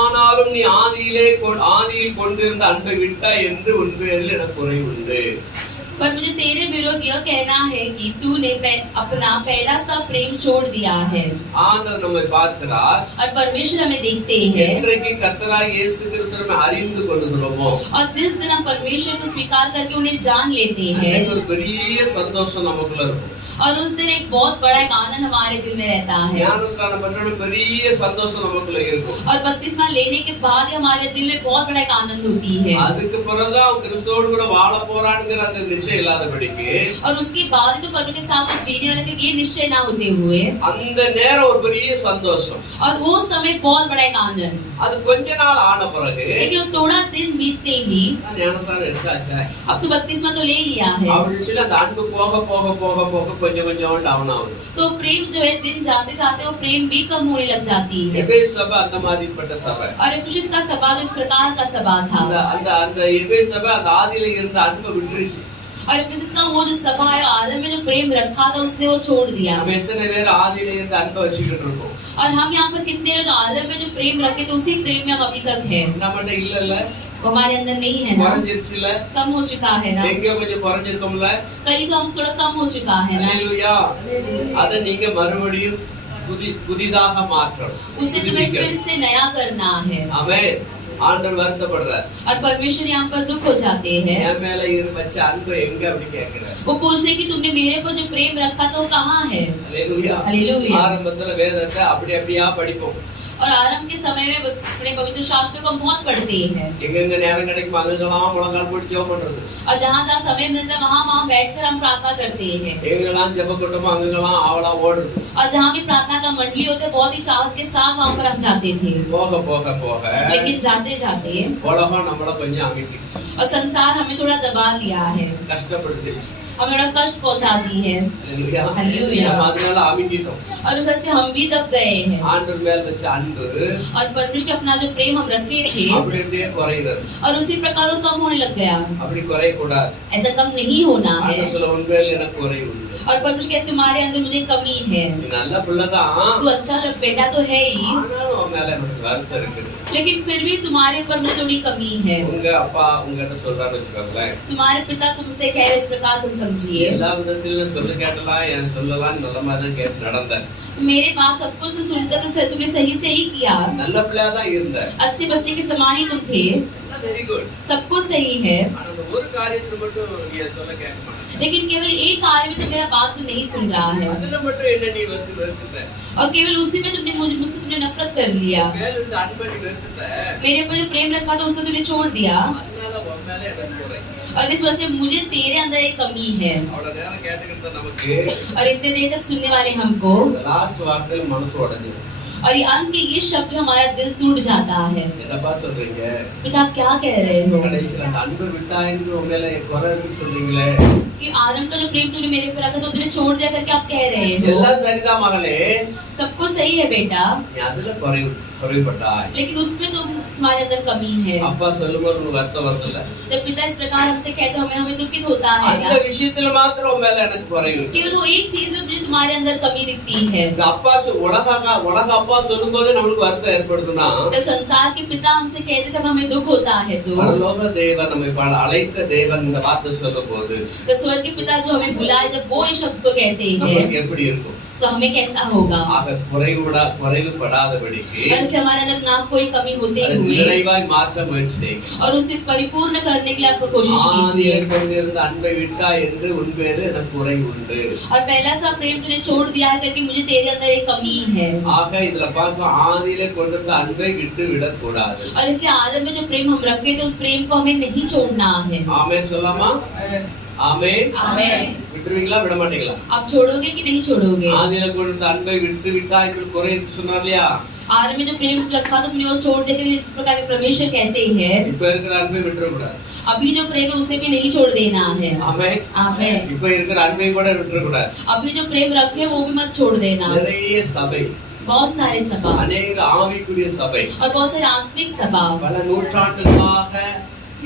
ஆனாலும் நீ ஆதியில் கொண்டிருந்த அன்பை விட்டாய் என்று உன் பேரில் எனக்கு குறை உண்டு. पर मुझे तेरे विरोध यह कहना है कि तूने अपना पहला सब प्रेम छोड़ दिया है। ஆண்டவர் நம்மை பார்க்கிறார். और परमेश्वर हमें देखते हैं। என்றைக்கு கர்த்தராகிய இயேசு கிறிஸ்துவை நம்ம அறிந்து கொள்கிறோமோ, और जिस दिन हम परमेश्वर को स्वीकार करके उन्हें जान लेते हैं, அன்னைக்கு ஒரு பெரிய சந்தோஷம் நமக்குள்ள இருக்கும். और उस दिन एक बहुत बड़ा एक आनंद हमारे दिल में रहता है। ஞானஸ்நானம் பண்ண பெரிய சந்தோஷம் நமக்குள்ள இருக்கும். और बपतिस्मा लेने के बाद ही हमारे दिल में बहुत बड़ा एक आनंद होती है। அதுக்கு பிறகுதான் அவன் கிறிஸ்துவோடு கூட வாழ போறான்ங்கிற அந்த நிச்சயம் இல்லாதபடிக்கு, और उसके बाद ही तो परमेश्वर के साथ जीने वाले के ये निश्चय ना होते हुए, அந்த நேரம் ஒரு பெரிய சந்தோஷம். और वो समय बहुत बड़ा एक आनंद। அது கொஞ்ச நாள் ஆன பிறகு, लेकिन वो थोड़ा दिन बीतते ही ஞானஸ்நானம் எடுத்தாச்சா अब तो बपतिस्मा तो ले लिया है, அப்படின்னு சொல்லி அந்த அன்பு போக போக போக போக கொஞ்சம் கொஞ்சம் டவுன் ஆகுது. तो प्रेम जो है दिन जाते जाते वो प्रेम भी कम होने लग जाती है। எபேசு சபை அந்த மாதிரிப்பட்ட சபை. और एफिसस का सभा इस प्रकार का सभा था। அந்த எபேசு சபை அந்த ஆதியில இருந்த அன்பை விட்டுருச்சு. और एफिसस का वो जो सभा है आरंभ में जो प्रेम रखा था उसने वो छोड़ दिया। நம்ம எத்தனை பேர் ஆதியில இருந்த அன்பை வச்சுக்கிட்டு இருக்கோம்? और हम यहाँ पर कितने लोग आरंभ में जो प्रेम रखे थे उसी प्रेम में हम अभी तक है। நம்மகிட்ட இல்ல वो हमारे अंदर नहीं है ना, குறைஞ்சிருச்சு இல்ல, कम हो चुका है ना, எங்கேயோ கொஞ்சம் குறைஞ்சிருக்கும்ல. कहीं तो हम थोड़ा कम हो चुका है ना। ஹல்லேலூயா. அதை நீங்க மறுபடியும் புதிதாக மாற்றணும். उसे तुम्हें फिर से नया करना है। ஆமென். ஆண்டவர் வருத்தப்படுறார். और परमेश्वर यहाँ पर दुख हो जाते हैं। என் மேல வச்ச அன்பு எங்க அப்படி கேக்குறார். वो पूछते कि तुमने मेरे पर जो प्रेम रखा तो कहाँ है। ஹல்லேலூயா. हालेलुया। ஆரம்பத்துல வேதத்தை அப்படியா படிப்போம். और आरंभ के समय में अपने पवित्र शास्त्र को हम बहुत पढ़ते हैं, எங்கெங்க நேரம் கிடைக்கும் அங்கெல்லாம் முழங்கால் போட்டு ஜெபம் பண்றது. और जहाँ जहाँ समय मिलता है वहाँ बैठकर हम प्रार्थना करते हैं, எங்கெல்லாம் ஜெப கூட்டமோ அங்கெல்லாம் ஆவலா ஓடுறது. और जहाँ भी प्रार्थना का मंडली होते बहुत ही चाहत के साथ वहाँ पर हम जाते थे। போக போக போக लेकिन जाते जाते உலகம் நம்மள கொஞ்சம் அமைக்கி और संसार हमें थोड़ा दबा लिया है, கஷ்டப்படுத்திடுச்சு. हमें थोड़ा कष्ट पहुँचा दी है। ஹல்லேலூயா. ஹல்லேலூயா. நம்ம அதனால அமைக்கிட்டோம். और उस वजह से हम भी दब गए हैं, ஆண்டவர் மேல வச்ச அன்பு और परमेश्वर अपना जो प्रेम हम रखे थे அப்படியே குறைகிறது. और उसी प्रकार वो कम होने लग गया। அப்படி குறைய கூடாது. ऐसा कम नहीं होना है। ஆண்டவர் சொல்ல உண்மையில எனக்கு குறை உண்டு. और परमेश्वर कहते तुम्हारे अंदर मुझे कमी है। நீ நல்ல பிள்ளைதான், तू अच्छा बेटा तो है ही, ஆனாலும் உன் மேல எனக்கு வருத்தம் இருக்குது. लेकिन फिर भी तुम्हारे ऊपर में थोड़ी कमी है। உங்க அப்பா உங்ககிட்ட சொல்றான்னு வச்சுக்கோங்களேன், तुम्हारे पिता तुमसे कह रहे इस प्रकार तुम समझिए, எல்லா விதத்திலும் சொல்லு கேட்டலாம், என் சொல்லலாம் நல்ல மாதிரி தான் கேட்டு நடந்தேன். मेरे बात सब कुछ तो सुनकर तो तुमने सही से ही किया, நல்ல பிள்ளையா தான் இருந்தேன். अच्छे बच्चे के समान ही तुम थे, வெரி குட். सब कुछ सही है, ஆனா அந்த ஒரு காரியத்தை மட்டும் நீ சொல்ல கேட்க மாட்டேன். लेकिन केवल एक कार्य में तो मेरा बात तो नहीं सुन रहा है, அதுல மட்டும் என்ன நீ வெறுத்துட்ட? और केवल उसी में तुमने मुझसे तुमने नफरत कर लिया। மேல இருந்த அன்பை நீ வெறுத்துட்ட. मेरे ऊपर जो प्रेम रखा था उसे तुमने छोड़ दिया, அதனால உன் மேல எனக்கு குறை. और इस वजह से मुझे तेरे अंदर एक कमी है। அவ்வளவு நேரம் கேட்டுக்கிட்டு நமக்கு और इतने देर तक सुनने वाले हमको லாஸ்ட் வார்த்தையில மனசு உடைஞ்சு और ये अंत के ये शब्द हमारा दिल टूट जाता है। என்னப்பா சொல்றீங்க? पिता आप क्या कह रहे हो கடைசியில அந்த அன்பை விட்டாயின்னு உன் மேல குறை இருக்குன்னு சொல்றீங்களே. कि आरंभ का जो प्रेम तूने मेरे पर रखा तो तुझे छोड़ दिया करके आप कह रहे हो। எல்லாம் சரிதான் மகளே, सब कुछ सही है बेटा, நீ அதுல குறைபட்டாய். लेकिन उसमें तो तुम्हारे अंदर कमी है। அப்பா சொல்லும்போது உனக்கு வருத்தம் வருதுல்ல? जब पिता इस प्रकार हमसे कहते हैं हमें दुखित होता है அந்த ना, விஷயத்துல மாத்திரம் உன் மேல எனக்கு குறை இருக்கு. केवल वो एक चीज में मुझे तुम्हारे अंदर कमी दिखती है। இந்த அப்பா உலக அப்பா சொல்லும்போது நம்மளுக்கு வருத்தம் ஏற்படுதுன்னா, जब संसार के पिता हमसे कहते तब हमें दुख होता है, तो பரலோக தேவன் நம்மை அழைத்த தேவன் இந்த வார்த்தை சொல்லும் போது स्वर्ग के पिता जो हमें बुलाए जब वो इस शब्द को कहते हैं நம்மளுக்கு எப்படி இருக்கும்? तो हमें कैसा होगा। ஆக குறைவுபடாதபடிக்கு और इसलिए हमारे अंदर ना कोई कमी होते அதை हुए நிறைவாய் மாற்ற முயற்சி செய்யுங்க. और उसे परिपूर्ण करने के लिए आप कोशिश कीजिए। ஆதியிலே கொண்டிருந்த அன்பை விட்டா என்று உன் பேரில் எனக்கு குறை உண்டு. और पहला सा प्रेम तूने छोड़ दिया है करके मुझे तेरे अंदर एक कमी है। ஆக இதுல பார்க்க ஆதியிலே கொண்டிருந்த அன்பை விட்டு விடக்கூடாது. और इसलिए आरंभ में जो प्रेम हम रखे थे उस प्रेम को हमें नहीं छोड़ना है। ஆமென் சொல்லாமா? ஆமென். आमेन। விட்டுருவீங்களா விட மாட்டீங்களா? आप छोड़ोगे कि नहीं छोड़ोगे? ஆதியிலே கொண்டிருந்த அன்பை விட்டு விட்டா இப்படி குறை சொன்னார் இல்லையா? आरंभ में जो प्रेम रखा तो तुमने वो छोड़ देकर इस प्रकार के परमेश्वर कहते हैं இப்ப இருக்கிற அன்பை விட்டுறக்கூடாது. अभी जो प्रेम है उसे भी नहीं छोड़ देना है। ஆமென். आमेन। இப்ப இருக்கிற அன்பை கூட விட்டுறக்கூடாது. अभी जो प्रेम रखे वो भी मत छोड़ देना। நிறைய சபை, बहुत सारे सभा அநேக ஆவிக்குரிய சபை, और बहुत सारे आत्मिक सभा, பல நூற்றாண்டுகளாக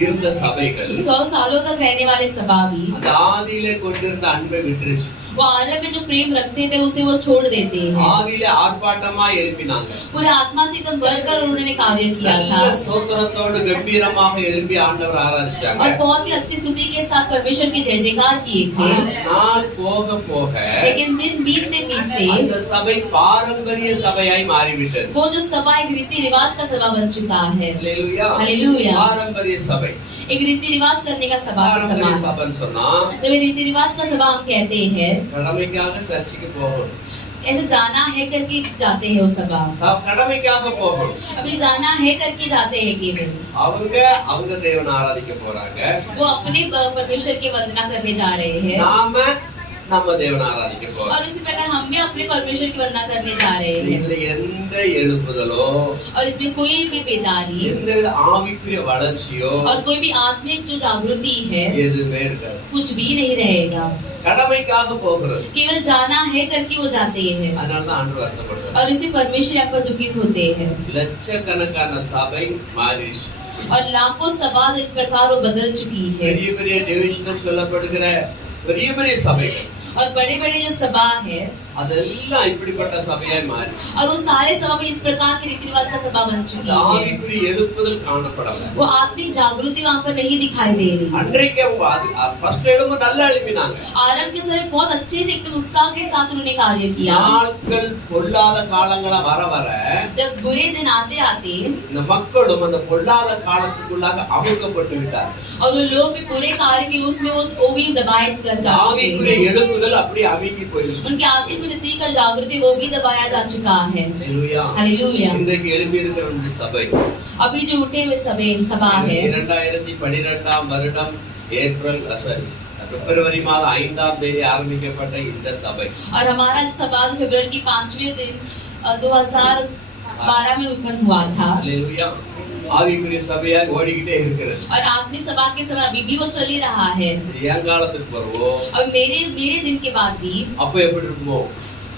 இருந்த சபைகள் 100 सालों तक रहने वाले सभा भी அந்த ஆதியிலே கொண்டிருந்த அன்பை விட்டுருச்சு. वो आरंभ में जो प्रेम रखते थे उसे वो छोड़ देते हैं। ஆதியிலே ஆர்ப்பாட்டமா எழுப்பினாங்க. पूरे आत्मा से एकदम भरकर उन्होंने कार्य किया था நல்ல ஸ்தோத்திரத்தோடு கம்பீரமாக எழுப்பி ஆண்டவர் ஆராதிச்சாங்க. और बहुत ही अच्छी स्तुति के साथ परमेश्वर की जय जयकार किए थे। நாள் போக போக लेकिन दिन बीतते बीतते அந்த சபை பாரம்பரிய சபையாய் மாறிவிட்டது. वो जो सभा एक रीति रिवाज का सभा बन चुका है। அல்லேலூயா. हालेलुया। பாரம்பரிய சபை, एक रीति रिवाज करने का सभा का பாரம்பரிய सभा। சபைன்னு சொன்னா जब ये रीति रिवाज का सभा हम कहते हैं கடமைக்காக சர்ச்சுக்கு போகணும். ऐसे जाना है करके जाते हैं वो सभा। கடமைக்காக போகணும். अभी जाना है करके जाते हैं केवल அவங்க தேவனை ஆராதிக்க போறாங்க. वो अपने परमेश्वर की वंदना करने जा रहे हैं நாம நம்ம தேவனை ஆராதிக்க போறோம். और उसी प्रकार हम भी अपने परमेश्वर की वंदना करने जा रहे हैं। இதுல எந்த எழுப்புதலோ और इसमें कोई भी बेदारी எந்த ஆவிக்குரிய வளர்ச்சியோ और कोई भी आत्मिक जो जागृति है எதுவுமே இருக்காது. कुछ भी नहीं रहेगा। கடமைக்காக போகிறது. केवल जाना है करके वो जाते हैं அதனாலதான் ஆண்டவர் வருத்தப்படுறார். और इसी परमेश्वर यहाँ पर दुखित होते हैं। லட்சக்கணக்கான சபை மாறிடுச்சு. और लाखों सभा इस प्रकार वो बदल चुकी है பெரிய பெரிய டிவிஷன் சொல்லப்படுகிற பெரிய பெரிய சபைகள் और बड़े बड़े जो सभा है அதெல்லாம் இப்படிப்பட்ட சபையாய் மாறி और वो सारे सभा में इस प्रकार के रीति रिवाज का सभा बन चुकी है। ஆவிக்குரிய எழுப்புதல் காணப்படல. वो आत्मिक जागृति वहाँ पर नहीं दिखाई दे रही। அன்றைக்கு ஃபர்ஸ்ட் எழுப்பு நல்லா எழுப்பினாங்க. आरंभ के समय बहुत अच्छे से एकदम उत्साह के साथ उन्होंने कार्य किया। நாட்கள் பொல்லாத காலங்களா வர வர जब बुरे दिन आते आते இந்த மக்களும் அந்த பொல்லாத காலத்துக்குள்ளாக அமுக்கப்பட்டு விட்டார். और वो लोग भी बुरे कार्य के उसमें वो भी दबाए जा चुके ஆவிக்குரிய हैं। எழுப்புதல் அப்படியே அமுக்கி போயிருக்கு. उनके आत्मिक वृत्ति का जागृति वो भी दबाया जा चुका है। ஹalleluya. हालेलुया। இன்றைக்கு எழுப்பி இருக்கிற இந்த சபை अभी जो उठे हुए सभा है 2012 வருடம் பிப்ரவரி மாதம் 5ஆம் தேதி ஆரம்பிக்கப்பட்ட இந்த சபை और हमारा सभा फरवरी की 5वें दिन 2012 में उत्पन्न हुआ था। ஹalleluya. ஆவிக்குரிய சபையாக ஓடிக்கிட்டே இருக்கிறது. और आत्मिक सभा के समय अभी भी वो चल ही रहा है। என் காலத்துக்கு வருவோம். और मेरे दिन के बाद भी அப்ப எப்படி இருக்குமோ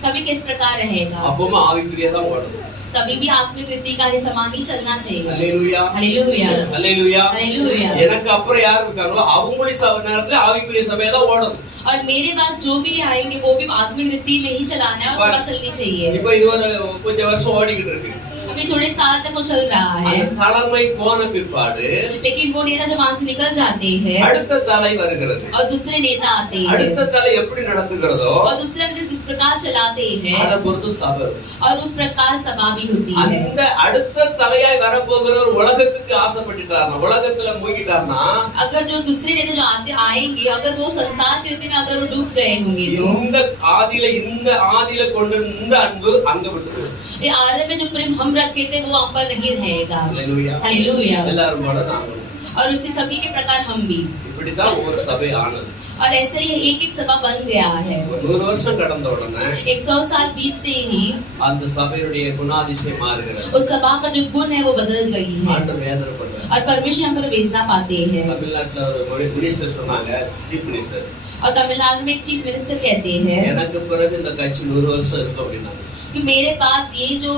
तभी किस प्रकार रहेगा, அப்பவும் ஆவிக்குரிய தான் ஓடும். तभी भी आत्मिक वृत्ति का ही समान ही चलना चाहिए। ஹalleluya. हालेलुया। ஹalleluya. हालेलुया। எனக்கு அப்புறம் யார் இருக்காங்களோ அவங்களுடைய சபை நேரத்துல ஆவிக்குரிய சபையா தான் ஓடும். और मेरे बाद जो भी आएंगे वो भी आत्मिक वृत्ति में ही चलाना है और सभा चलनी चाहिए। இப்போ இது ஒரு கொஞ்சம் வருஷம் ஓடிக்கிட்டு இருக்கு. अभी थोड़े साल तक वो चल रहा है, அந்த தலைமை போன பிற்பாடு लेकिन वो नेता जब वहां से निकल जाते हैं அடுத்த தலை வருகிறது. और दूसरे नेता आते हैं அடுத்த தலை எப்படி நடந்துகிறதோ और दूसरे नेता जिस प्रकार चलाते हैं அதை பொறுத்து சபை. और उस प्रकार सभा भी होती है। அந்த அடுத்த தலையாய் வரப்போகிறவர் உலகத்துக்கு ஆசைப்பட்டுட்டாருன்னா உலகத்துல மூழ்கிட்டாருன்னா अगर जो दूसरे नेता जो आएंगे अगर वो संसार के रीति में अगर वो डूब गए होंगे तो இந்த ஆதியில கொண்டு இந்த அன்பு அங்க விட்டுரும். ये आरंभ में जो प्रेम हम रखे थे वो वहाँ पर नहीं रहेगा। ஹalleluya. हालेलुया। எல்லாரும் போல நாங்களும் और उसी सभी के प्रकार हम भी, இப்படிதான் ஒரு சபை ஆனது. और ऐसे ही एक एक सभा बन गया है। 100 வருஷம் கடந்த உடனே 100 साल बीतते ही அந்த சபையுடைய குணாதிசயம் மாறுகிறது. उस सभा का जो गुण है वो बदल गई है ஆண்டவர் வேதனைப்படுறார். और परमेश्वर हम पर वेदना पाते हैं। தமிழ்நாட்டுல ஒரு மினிஸ்டர் சொன்னாங்க, சீஃப் மினிஸ்டர், और तमिलनाडु में एक चीफ मिनिस्टर कहते हैं எனக்கு பிறகு இந்த கட்சி 100 வருஷம் இருக்கும் அப்படின்னாங்க. कि मेरे बाद ये जो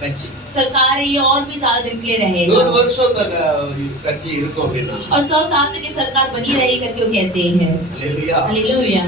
கட்சி सरकार है ये और भी ज्यादा दिन के लिए रहेगा 100 வருஷம் அந்த கட்சி இருக்கும் அப்படின்னா और 100 साल तक ये सरकार बनी रहेगी करके वो कहते हैं அல்லேலூயா हालेलुया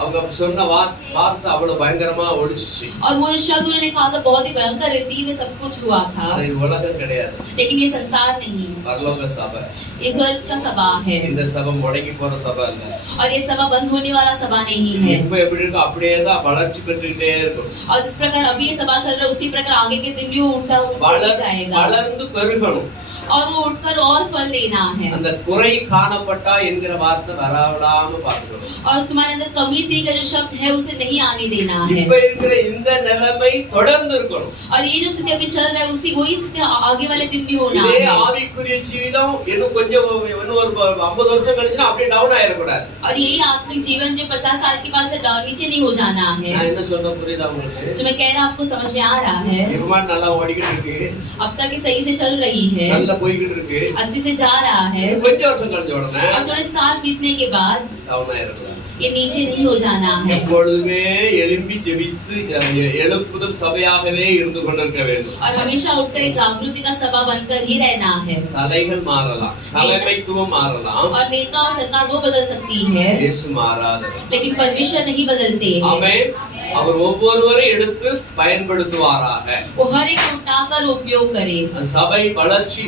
அவங்க சொன்ன வார்த்தை அவ்வளவு பயங்கரமா ஒளிச்சு और वो जो शब्द उन्होंने कहा था बहुत ही भयंकर रीति में सब कुछ हुआ था இது உலகம் கிடையாது लेकिन ये संसार नहीं பரலோக சபை ये स्वर्ग का सभा है இந்த சபை முடங்கி போற சபை இல்ல और ये सभा बंद होने वाला सभा नहीं है இப்ப எப்படி இருக்கு அப்படியே தான் வளர்ச்சி பெற்றுக்கிட்டே இருக்கும் और जिस प्रकार अभी ये सभा चल रहा है उसी प्रकार आगे के दिन भी वो उठता ही जाएगा வளர்ந்து பெருகணும் और वो उठकर और फल देना है அந்த குறை காணப்பட்டா என்கிற வார்த்தை வரவிடாம பார்க்கணும் और तुम्हारे अंदर कमी थी का जो शब्द है उसे नहीं आने देना है இப்ப இருக்கிற இந்த நிலைமை தொடர்ந்து இருக்கணும் और ये जो स्थिति अभी चल रहा है उसी वही स्थिति आगे वाले दिन भी होना இதே है ஆவிக்குரிய ஜீவிதம் இன்னும் கொஞ்சம் இன்னும் ஒரு 50 வருஷம் கழிச்சுனா அப்படியே டவுன் ஆயிடக்கூடாது और यही आत्मिक जीवन जो 50 साल के बाद से नीचे नहीं हो जाना है நான் என்ன சொல்ற புரியுதா உங்களுக்கு जो मैं कह रहा हूँ आपको समझ में आ रहा है விமானம் நல்லா ஓடிக்கிட்டு இருக்கு अब तक ये सही से चल रही है நல்லா போய்கிட்டு இருக்கு अच्छे से जा रहा है கொஞ்சம் வருஷம் கழிஞ்ச உடனே और थोड़े साल बीतने के बाद டவுன் ஆயிடக்கூடாது ये नीचे नहीं हो जाना है எப்பொழுதுமே எழும்பி ஜெபித்து எழுப்புதல் சபையாகவே இருந்து கொண்டிருக்க வேண்டும் और हमेशा उठकर एक जागृति का सभा बनकर ही रहना है தலைகள் மாறலாம் தலைமைத்துவம் மாறலாம் और नेता और सरकार वो बदल सकती है இயேசு மாறாதவர் लेकिन परमेश्वर नहीं बदलते हैं ஆமென் அவர் ஒவ்வொருவரையும் எடுத்து பயன்படுத்துவாராக वो हर एक को उठाकर उपयोग करे சபை வளர்ச்சி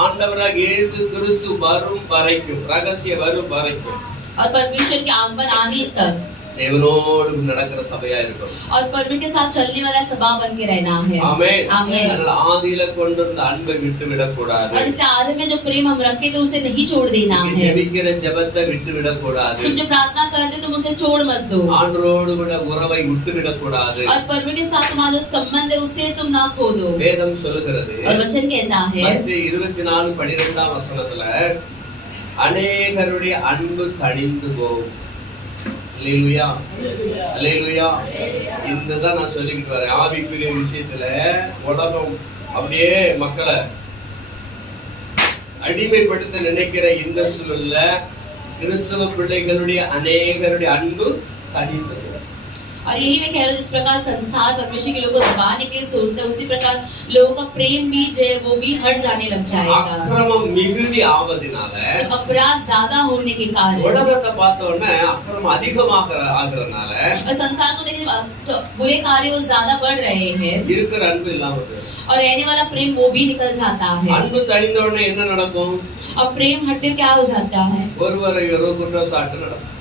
ஆண்டவராக இயேசு கிறிஸ்து வரும் வரைக்கும் ரகசிய வரும் வரைக்கும் और परमेश्वर के आगमन आने तक தேவனோடு நடக்கிற சபையா இருக்கும் और परमेश्वर के साथ चलने वाला सभा बन के रहना है ஆமென் आमीन அதனால ஆதியில கொண்டிருந்த அன்பை விட்டு விடக்கூடாது और इसलिए आदि में जो प्रेम हम रखे थे उसे नहीं छोड़ देना நீங்க है ஜெபிக்கிற ஜெபத்தை விட்டு விடக்கூடாது तुम जो प्रार्थना करते तुम उसे छोड़ मत दो ஆண்டவரோடு கூட உறவை விட்டு விடக்கூடாது और परमेश्वर के साथ तुम्हारा जो संबंध है उसे तुम ना खो दो வேதம் சொல்லுகிறது और वचन कहता है மத்தேயு 24:12 வசனத்துல அநேகருடைய அன்பு தணிந்து போகும் அல்லேலூயா அல்லேலூயா இதுதான் நான் சொல்லிக்கிட்டு வரேன் ஆவிக்குரிய விஷயத்துல உலகம் அப்படியே மக்களை அடிமைப்படுத்த நினைக்கிற இந்த சூழல்ல கிறிஸ்தவ பிள்ளைகளுடைய அநேகருடைய அன்பு தணிந்து போகும் और यही मैं कह रहा हूँ जिस प्रकार संसार परमेश्वर के लोगों को दबाने के लिए सोचता है उसी प्रकार लोगों का प्रेम भी जो है वो भी हट जाने लग जाएगा அக்கிரமம் மிகுதி ஆவதினால तो अपराध ज्यादा होने के कारण உலகத்தை பார்த்த உடனே அக்கிரமம் அதிகமாக ஆகுறதுனால और संसार को देखिए तो बुरे कार्य वो ज्यादा बढ़ रहे हैं இருக்கிற அன்பு இல்லாம போயிடும் और रहने वाला प्रेम वो भी निकल जाता है அன்பு தணிந்த உடனே என்ன நடக்கும் और प्रेम हटते क्या हो जाता है ஒருவரை ஒருவர் குற்றம் சாட்டு நடக்கும்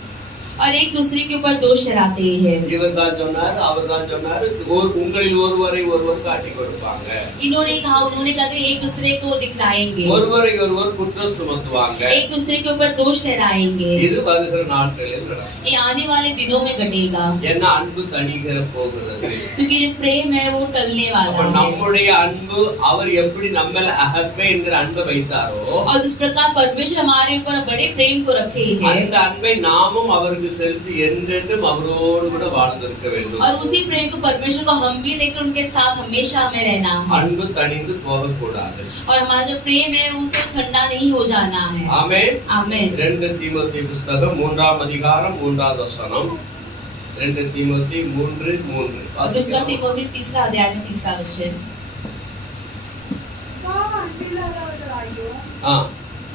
और एक दूसरे के ऊपर दोष चढ़ाते हैं இவர் தான் சொன்னாரு அவர் தான் சொன்னாரு உங்களில் ஒருவரை ஒருவர் காட்டி கொடுப்பாங்க इन्होंने कहा उन्होंने कहा कि एक दूसरे को दिखलाएंगे ஒருவரை ஒருவர் குற்றம் சுமத்துவாங்க एक दूसरे के ऊपर दोष ठहराएंगे இது வருகிற நாட்களில் நடக்கும் ये आने वाले दिनों में घटेगा ஏன்னா அன்பு தணிகிற போகிறது क्योंकि जो प्रेम है वो टलने वाला है நம்முடைய அன்பு அவர் எப்படி நம்மள அகப்பே என்கிற அன்பை வைத்தாரோ और जिस प्रकार परमेश्वर हमारे ऊपर बड़े प्रेम को रखे हैं அந்த அன்பை நாமும் அவருக்கு செலுத்தி என்றென்றும் அவரோடு கூட வாழ்ந்திருக்க வேண்டும் और उसी प्रेम को परमेश्वर को हम भी देकर उनके साथ हमेशा हमें रहना है அன்பு தணிந்து போகக்கூடாது और हमारा जो प्रेम है उसे ठंडा नहीं हो जाना है ஆமென் आमीन 2 தீமோத்தேயு புத்தகம் 3ஆம் அதிகாரம் 3வது வசனம் 2 தீமோத்தேயு 3:3 दूसरा तीमोथी 3 अध्याय में 3 वचन அன்பில்லாதவர்களாகியோ ஆ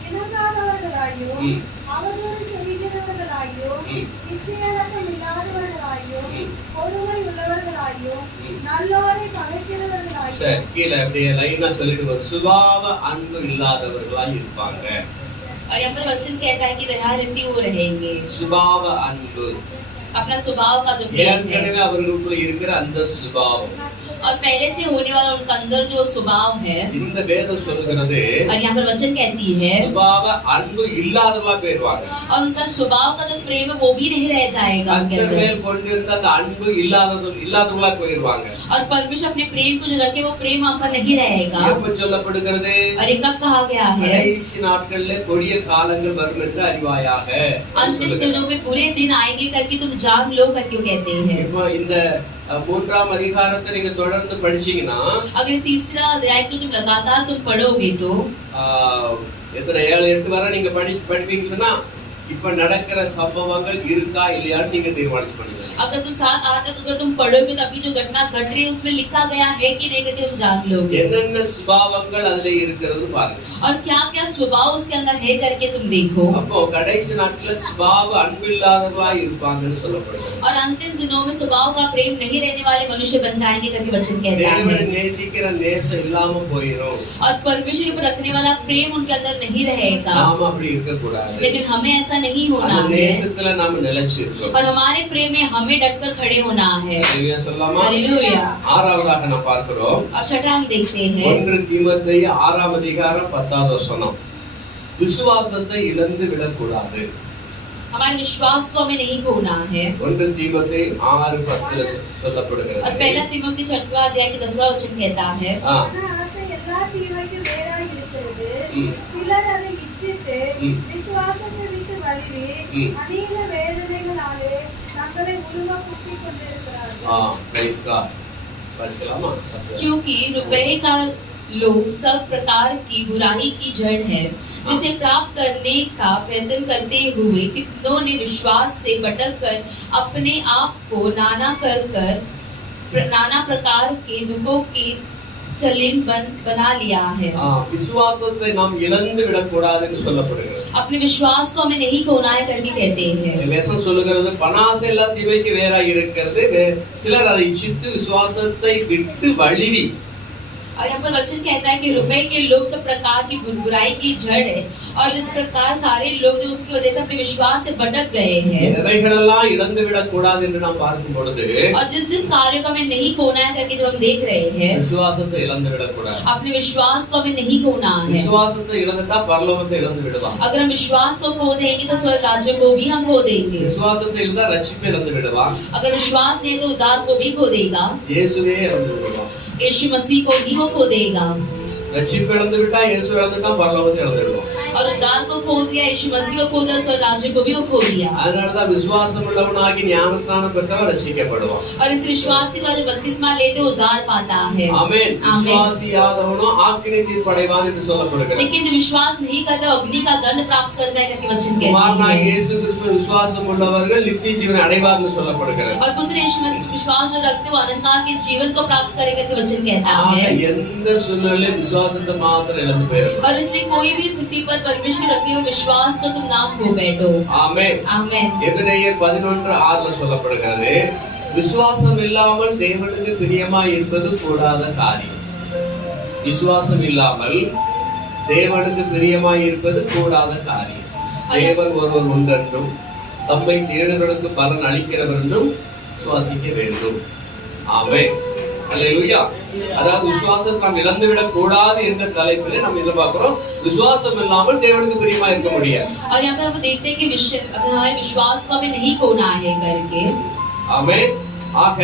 இணங்காதவர்களாகியோ ம். அவரோடு செவிக்கிறவர்களாகியோ ம். நிச்சயநலம் இல்லாதவர்களாகியோ ம். பொறுமை உள்ளவர்களாகியோ ம். நல்லோரை பகைக்கிறவர்களாகியோ சரி கீழே அப்படியே லைனா சொல்லிடுவோம் சுபாவ அன்பு இல்லாதவர்களாய் இருப்பாங்க और यहाँ पर वचन कहता है कि दयालुती वो रहेंगे சுபாவ அன்பு अपना स्वभाव का जो प्रेम है ஏற்கனவே அவர்களுக்குள்ள இருக்கிற அந்த சுபாவம் और पहले से होने वाला उनका अंदर जो स्वभाव है இந்த வேதம் சொல்லுகிறது और यहाँ पर वचन कहती है சுபாவ அன்பு இல்லாதவா போயிருவாங்க और उनका स्वभाव का जो प्रेम है वो भी नहीं रह जाएगा उनके கர்த்தர் अंदर மேல் கொண்டிருந்த அந்த அன்பு இல்லாதவங்களா போயிருவாங்க और परमेश्वर अपने प्रेम को जो रखे वो प्रेम वहाँ पर नहीं रहेगा எப்ப சொல்லப்படுகிறது और ये कब कहा गया है கடைசி நாட்கள்ல கொடிய காலங்கள் வரும் என்று அறிவாயாக अंतिम दिनों में बुरे दिन आएंगे करके तुम जान लो करके वो कहते हैं இப்போ இந்த 3ஆம் அதிகாரத்தை நீங்க தொடர்ந்து படிச்சீங்கன்னா अगर तीसरा अध्याय को तुम लगातार तुम पढ़ोगे तो எத்தனை 7-8 வரை நீங்க படிப்பீங்கன்னு சொன்னா இப்ப நடக்கிற சம்பவங்கள் இருக்கா இல்லையான்னு நீங்க தீர்மானிச்சு பண்ணுங்க. अगर तुम 7-8 तक अगर तुम पढ़ोगे तो अभी जो घटना घट रही है उसमें लिखा गया है कि नहीं करके तुम जान लोगे। என்னென்ன சுபாவங்கள் அதுல இருக்கிறது பாருங்க. और क्या-क्या स्वभाव उसके अंदर है करके तुम देखो। அப்போ கடைசி நாட்கள்ல சுபாவ அன்பில்லாதவா இருப்பாங்கன்னு சொல்லப்படுது. और अंतिम दिनों में स्वभाव का प्रेम नहीं रहने वाले मनुष्य बन जाएंगे करके वचन कहता है। தேவனை நேசிக்கிற நேசம் இல்லாம போயிடும். और परमेश्वर के ऊपर रखने वाला प्रेम उनके अंदर नहीं रहेगा। நாம அப்படி இருக்க கூடாது. लेकिन हमें ऐसा नहीं होना அந்த है। நேசத்துல நாம நிலைச்சிருக்கோம். और हमारे प्रेम में हमें डटकर खड़े होना है। ஹalleluya சொல்லலாமா? हालेलुया। ஆறாவதாக நாம் பார்க்கிறோம். और छठा हम देखते हैं 1 தீமோத்தேயு 6ஆம் அதிகாரம் 10வது வசனம். விசுவாசத்தை இழந்து விடக்கூடாது. हमारे विश्वास को हमें नहीं खोना है। 1 தீமோத்தேயு 6:10 சொல்லப்படுகிறது. और पहला तीमुथियुस 6वां अध्याय के 10वां वचन कहता है ஆனா ஆசை எல்லா தீமைக்கும் வேறாய் இருக்கிறது. சிலர் அதை இச்சித்து விசுவாசத்தை விட்டு வழுவி அநேக வேதனைகளாலே தங்களை உருவ குத்திக் கொண்டிருக்கிறார்கள். praise God. பஸ்கலாமா? क्योंकि रुपए का लोभ सब प्रकार की बुराई की जड़ है, जिसे प्राप्त करने का प्रयत्न करते हुए कितनों ने विश्वास से भटक कर अपने आप को नाना प्रकार के दुखों के चलिन बना लिया है। விசுவாசத்தை நாம் இழந்து விடக்கூடாதுன்னு சொல்லப்படுகிறது. अपने विश्वास को हमें नहीं खोना है करके कहते हैं। வேதம் சொல்லுகிறது பணாசை எல்லா தீமைக்கு வேறாய் இருக்கிறது. சிலர் அதை இச்சித்து விசுவாசத்தை விட்டு வழுவி. और यहाँ पर वचन कहता है कि रुपए के लोभ सब प्रकार की बुराई की जड़ है, और जिस प्रकार सारे लोग जो उसकी वजह से अपने विश्वास से भटक गए हैं। எதைகளெல்லாம் இழந்து விடக்கூடாது என்று நாம் பார்க்கும் பொழுது और जिस कार्य को हमें नहीं खोना है करके जब हम देख रहे हैं, விசுவாசத்தை இழந்து விடக்கூடாது. अपने विश्वास को हमें नहीं खोना है। விசுவாசத்தை இழந்துட்டா பரலோகத்தை இழந்து விடுவான். अगर हम विश्वास को खो देंगे तो स्वर्ग राज्य को भी हम खो देंगे। விசுவாசத்தை இழந்தா ரட்சிப்பை இழந்து விடுவான். अगर विश्वास नहीं तो उद्धार को भी खो देगा। இயேசுவே இழந்து விடுவான். यीशु मसीह को भी वो खो देगा। ரட்சிப்பை இழந்து விட்டா இயேசு இழந்துட்டா பரலோகத்தை இழந்து விடுவான். और उद्धार को खो दिया, यीशु मसीह को खो दिया, स्वर्ग राज्य को भी वो खो दिया। அதனாலதான் விசுவாசம் உள்ளவனாகி ஞானஸ்நானம் பெற்றவன் ரட்சிக்கப்படுவான். और इस विश्वास के द्वारा बपतिस्मा लेते उद्धार पाता है। ஆமென். விசுவாசியாதவனோ ஆக்கினை தீர்ப்படைவான் என்று சொல்லப்படுகிறது. लेकिन जो विश्वास नहीं करता अग्नि का दंड प्राप्त करता है करके वचन कहते குமாரனாகிய हैं। இயேசு கிறிஸ்துவின் விசுவாசம் உள்ளவர்கள் நித்திய ஜீவனை அடைவார்னு சொல்லப்படுகிறது. और पुत्र यीशु मसीह विश्वास जो रखते वो अनंतकाल के जीवन को प्राप्त करेगा करके वचन कहता है। எந்த சூழ்நிலையிலும் விசுவாசத்தை மாத்திரம் இழந்து போயிடும். और इसलिए कोई भी स्थिति पर परमेश्वर रखे हुए विश्वास को तुम ना खो बैठो। ஆமென். आमेन। எபிரேயர் 11:6 சொல்லப்படுகிறது. விசுவாசம் இல்லாமல் தேவனுக்கு பிரியமாய் இருப்பது கூடாத காரியம். விசுவாசம் இல்லாமல் தேவனுக்கு பிரியமாய் இருப்பது கூடாத காரியம். தேவன் ஒருவர் உண்டென்றும் தம்மை தேடுகளுக்கு பலன் அளிக்கிறவர் என்றும் விசுவாசிக்க வேண்டும். ஆமென். அல்லேலூயா. அதாவது விசுவாசத்தை நாம் இழந்து விடக் கூடாது என்ற தலைப்பிலே நாம் எதிர்பார்க்கிறோம். விசுவாசம் இல்லாமல் தேவனுக்கு பிரியமா இருக்க முடியாது. और यहाँ पे हम देखते हैं कि हमारे विश्वास को हमें नहीं खोना है करके। ஆமென். ஆக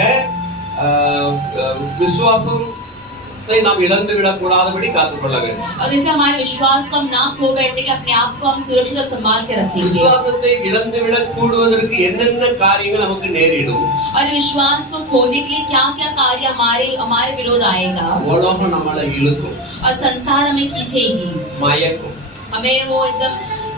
விசுவாசத்தை நாம் இழந்து விடக்கூடாதபடி காத்துக்கொள்ள வேண்டும். और इसलिए हमारे विश्वास को हम ना खो बैठने के अपने आप को हम सुरक्षित और संभाल के रखेंगे। விசுவாசத்தை இழந்து விடக்கூடுவதற்கு என்னென்ன காரியங்கள் நமக்கு நேரிடும். और विश्वास को खोने के लिए क्या-क्या कार्य हमारे विरोध आएगा। உலகம் நம்மளை இழுக்கும், और संसार हमें खींचेगी, மயக்கும். हमें वो एकदम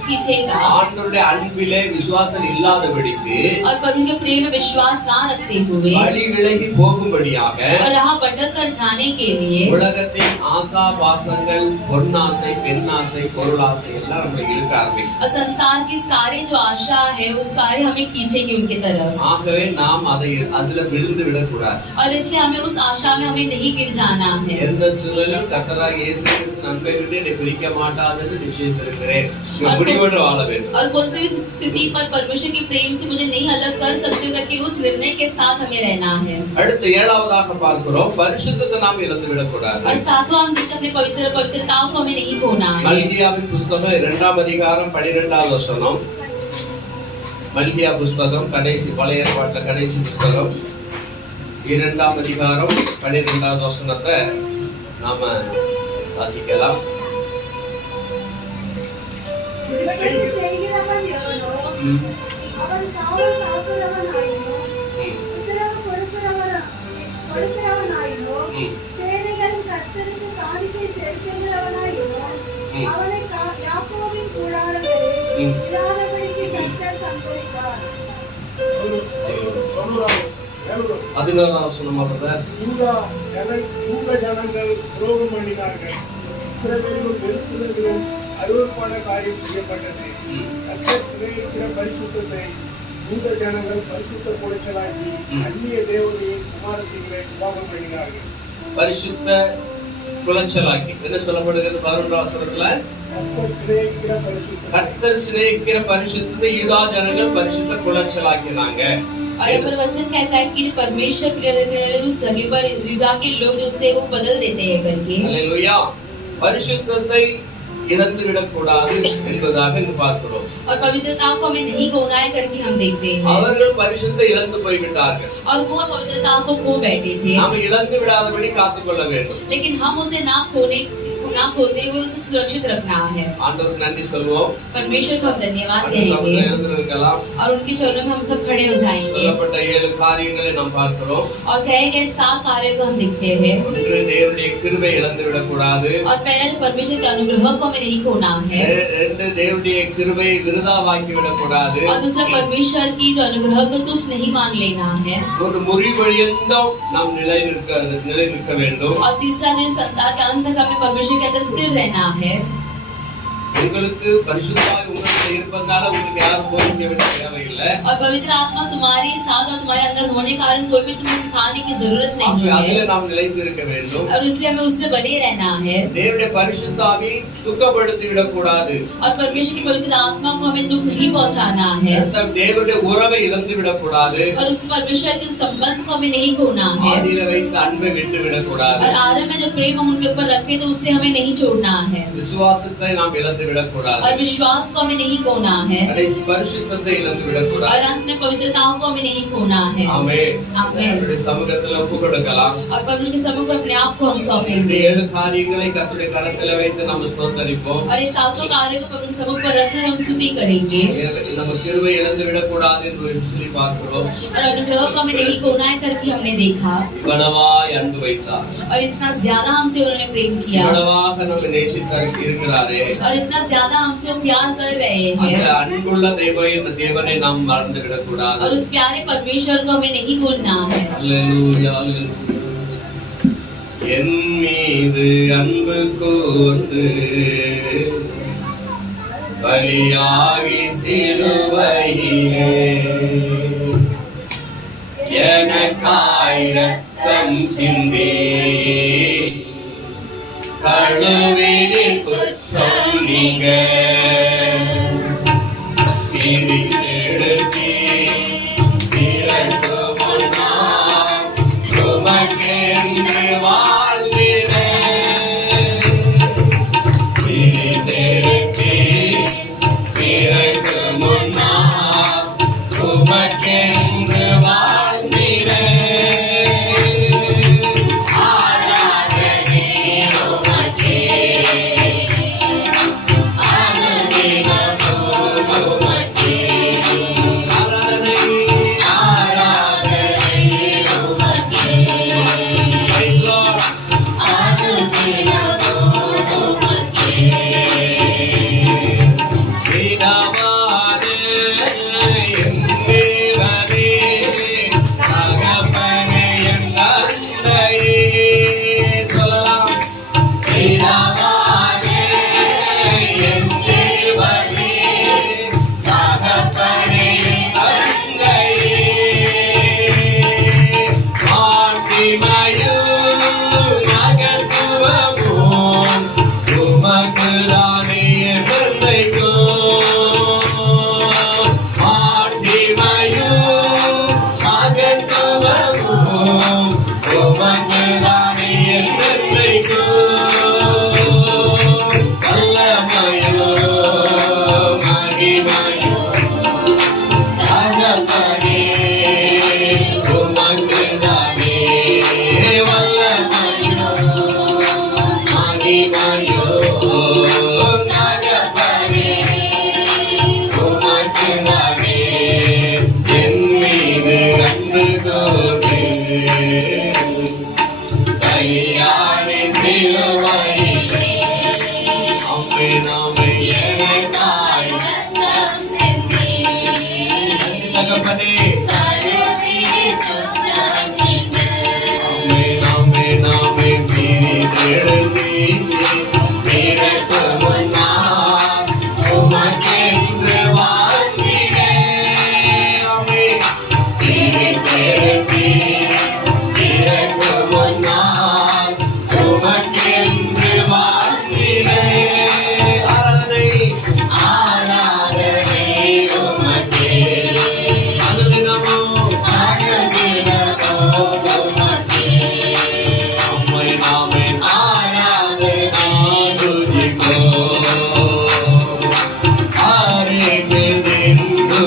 खींचेगा। ஆண்டவருடைய அன்பிலே விசுவாசம் இல்லாதபடிக்கு और प्रभु के प्रेम में विश्वास ना रखते हुए வழி விலகி போகும்படியாக और राह भटक कर जाने के लिए உலகத்தின் ஆசா பாசங்கள், பொன்னாசை, பெண்ணாசை, பொருளாசை எல்லாம் நம்மளை இழுக்க ஆரம்பிக்கும். और संसार की सारे जो आशा है वो सारे हमें खींचेंगे उनके तरफ। ஆகவே நாம் அதுல விழுந்து விடக்கூடாது. और इसलिए हमें उस आशा में हमें नहीं गिर जाना है। எந்த சூழலிலும் கர்த்தராகிய இயேசு கிறிஸ்து நன்மை விட்டு என்னை பிரிக்க மாட்டாதென்று நிச்சயித்திருக்கிறேன். முடிவோடு வாழ வேண்டும். और कौन सी भी स्थिति पर परमेश्वर के प्रेम से मुझे नहीं अलग कर सकते करके उस निर्णय के साथ हमें रहना है। அடுத்து ஏழாவதாக பார்க்கிறோம், பரிசுத்தத்தை நாம் இழந்து விடக்கூடாது. और सातवां हम देखते अपने पवित्रता को हमें नहीं खोना है। மல்கியாவின் புஸ்தகம் 2ஆம் அதிகாரம் 12வது வசனம். மல்கியா புஸ்தகம் கடைசி பழைய ஏற்பாட்டுல கடைசி புஸ்தகம் 2ஆம் அதிகாரம் 12வது வசனத்தை நாம வாசிக்கலாம். இப்படி செய்கிறவன் எவனோ அவன் காவல் காக்கிறவனாயினோ உத்தரவு கொடுக்கிறவனாயினோ சேனைகளின் கர்த்தருக்கு காணிக்கை செலுத்துகிறவனாயினோ அவனை யாக்கோபின் கூடாரங்களில் இராதபடிக்கு 11 வசனமா பிரதர்? யூத ஜனங்கள் துரோகம் பண்ணினார்கள், இஸ்ரவேலும் எருசலேமிலும் அருவருப்பான காரியம் செய்யப்பட்டது. கர்த்தர் சிநேகிக்கிற பரிசுத்தத்தை யூத ஜனங்கள் பரிசுத்த குலைச்சலாக்கி அந்நிய தேவதையின் குமாரத்திகளை விவாகம் பண்ணினார்கள். பரிசுத்த குலைச்சலாக்கி என்ன சொல்லப்படுகிறது 11 வசனத்துல? கர்த்தர் சிநேகிக்கிற பரிசுத்தத்தை யூதா ஜனங்கள் பரிசுத்த குலைச்சலாக்கினாங்க. और ये वचन कहता है कि परमेश्वर उस जगह पर युदा के लोग उसे वो बदल देते हैं करके। हालेलुया। பரிசுத்தத்தை இழந்து விடக்கூடாது என்பதாக இங்கு பார்க்கிறோம். और पवित्रता को हमें नहीं खोना है करके हम देखते हैं। அவர்கள் பரிசுத்தத்தை இழந்து போய்விட்டார்கள். और वो पवित्रता को खो बैठे थे। நாம் இழந்து விடாதபடி காத்துக்கொள்ள வேண்டும். लेकिन हम उसे ना खोते हुए उसे सुरक्षित रखना है। ஆண்டவருக்கு நன்றி சொல்வோம். परमेश्वर को हम धन्यवाद कहेंगे और उनके चरणों में हम सब खड़े हो जाएंगे। சொல்லப்பட்ட 7 காரியங்களை நாம் பார்க்கிறோம். और कहे गए 7 कार्यों को हम देखते हैं। தேவனுடைய கிருபை இழந்து விடக்கூடாது. और पहला परमेश्वर के अनुग्रह को हमें नहीं खोना है। தேவனுடைய கிருபையை விருதாவாக்கி விடக்கூடாது. और दूसरा परमेश्वर की जो अनुग्रह को तुच्छ नहीं मान लेना है। ஒரு முறிவழியந்தம் நாம் நிலை நிற்க வேண்டும். और तीसरा जो संसार के अंत तक हमें परमेश्वर के अंदर स्थिर रहना है। உங்களுக்கு பரிசுத்தமாய் உங்களுக்கு இருப்பதனால உங்களுக்கு யாரும் போதிக்க வேண்டிய தேவையில்லை. और पवित्र आत्मा तुम्हारे साथ और तुम्हारे अंदर होने के कारण कोई भी तुम्हें सिखाने की जरूरत नहीं है। அதிலே நாம் நிலைத்து இருக்க வேண்டும். और इसलिए हमें उसमें बने रहना है। தேவனுடைய பரிசுத்த ஆவி துக்கப்படுத்தி விடக்கூடாது. और परमेश्वर की पवित्र आत्मा को हमें दुख नहीं पहुंचाना है। தேவனுடைய உறவை இழந்து விடக்கூடாது. और उसके परमेश्वर के संबंध को हमें नहीं खोना है। ஆதியிலே வைத்த அன்பை விட்டு விடக்கூடாது. और आरंभ में जो प्रेम हम उनके ऊपर रखे तो उससे हमें नहीं छोड़ना है। விசுவாசத்தை நாம் இழந்து விடக்கூடாது. और विश्वास को हमें नहीं खोना है। கடைசி பரிசுத்தத்தை இழந்து விடக்கூடாது. और अंत में पवित्रताओं को हमें नहीं खोना है। ஆமென். आमीन। கர்த்தருடைய சமூகத்தில் ஒப்பு கொடுக்கலாம். और परमेश्वर के सम्मुख अपने आप को हम सौंपेंगे। 7 காரியங்களை கர்த்தருடைய கரத்தில் வைத்து நாம் ஸ்தோத்தரிப்போம். और ये 7 कार्यों को परमेश्वर के सम्मुख पर रखकर हम स्तुति करेंगे। நம்ம கிருபை இழந்து விடக்கூடாது என்று சொல்லி பார்க்கிறோம். और अनुग्रह को हमें नहीं खोना है करके हमने देखा। இவ்வளவாய் அன்பு வைத்தார். और इतना ज्यादा हमसे उन्होंने प्रेम किया। இவ்வளவாக நம்மை நேசித்தார் இருக்கிறாரே. और इतना ज्यादा हमसे वो प्यार कर रहे हैं। அந்த அன்புள்ள தேவனை நாம் மறந்து விடக்கூடாது. और उस प्यारे परमेश्वर को हमें नहीं भूलना है। அல்லேலூயா அல்லேலூயா. என் மீது அன்பு கூர்ந்து பலியாகி சிலுவையிலே எனக்காய் ரத்தம் சிந்தி கழுவிடி குற்றம் நீங்க பிரித்தெடுத்தி பிறகு முன்னால் உமக்கென்று வாழ்ந்தினேன். பிரித்தெடுத்தி பிறகு முன்னால் உமக்கென்று வாழ்ந்தினேன். ஆராதனை உமக்கே, அனுதினமும் உமக்கே. ஆராதனை ஆராதனை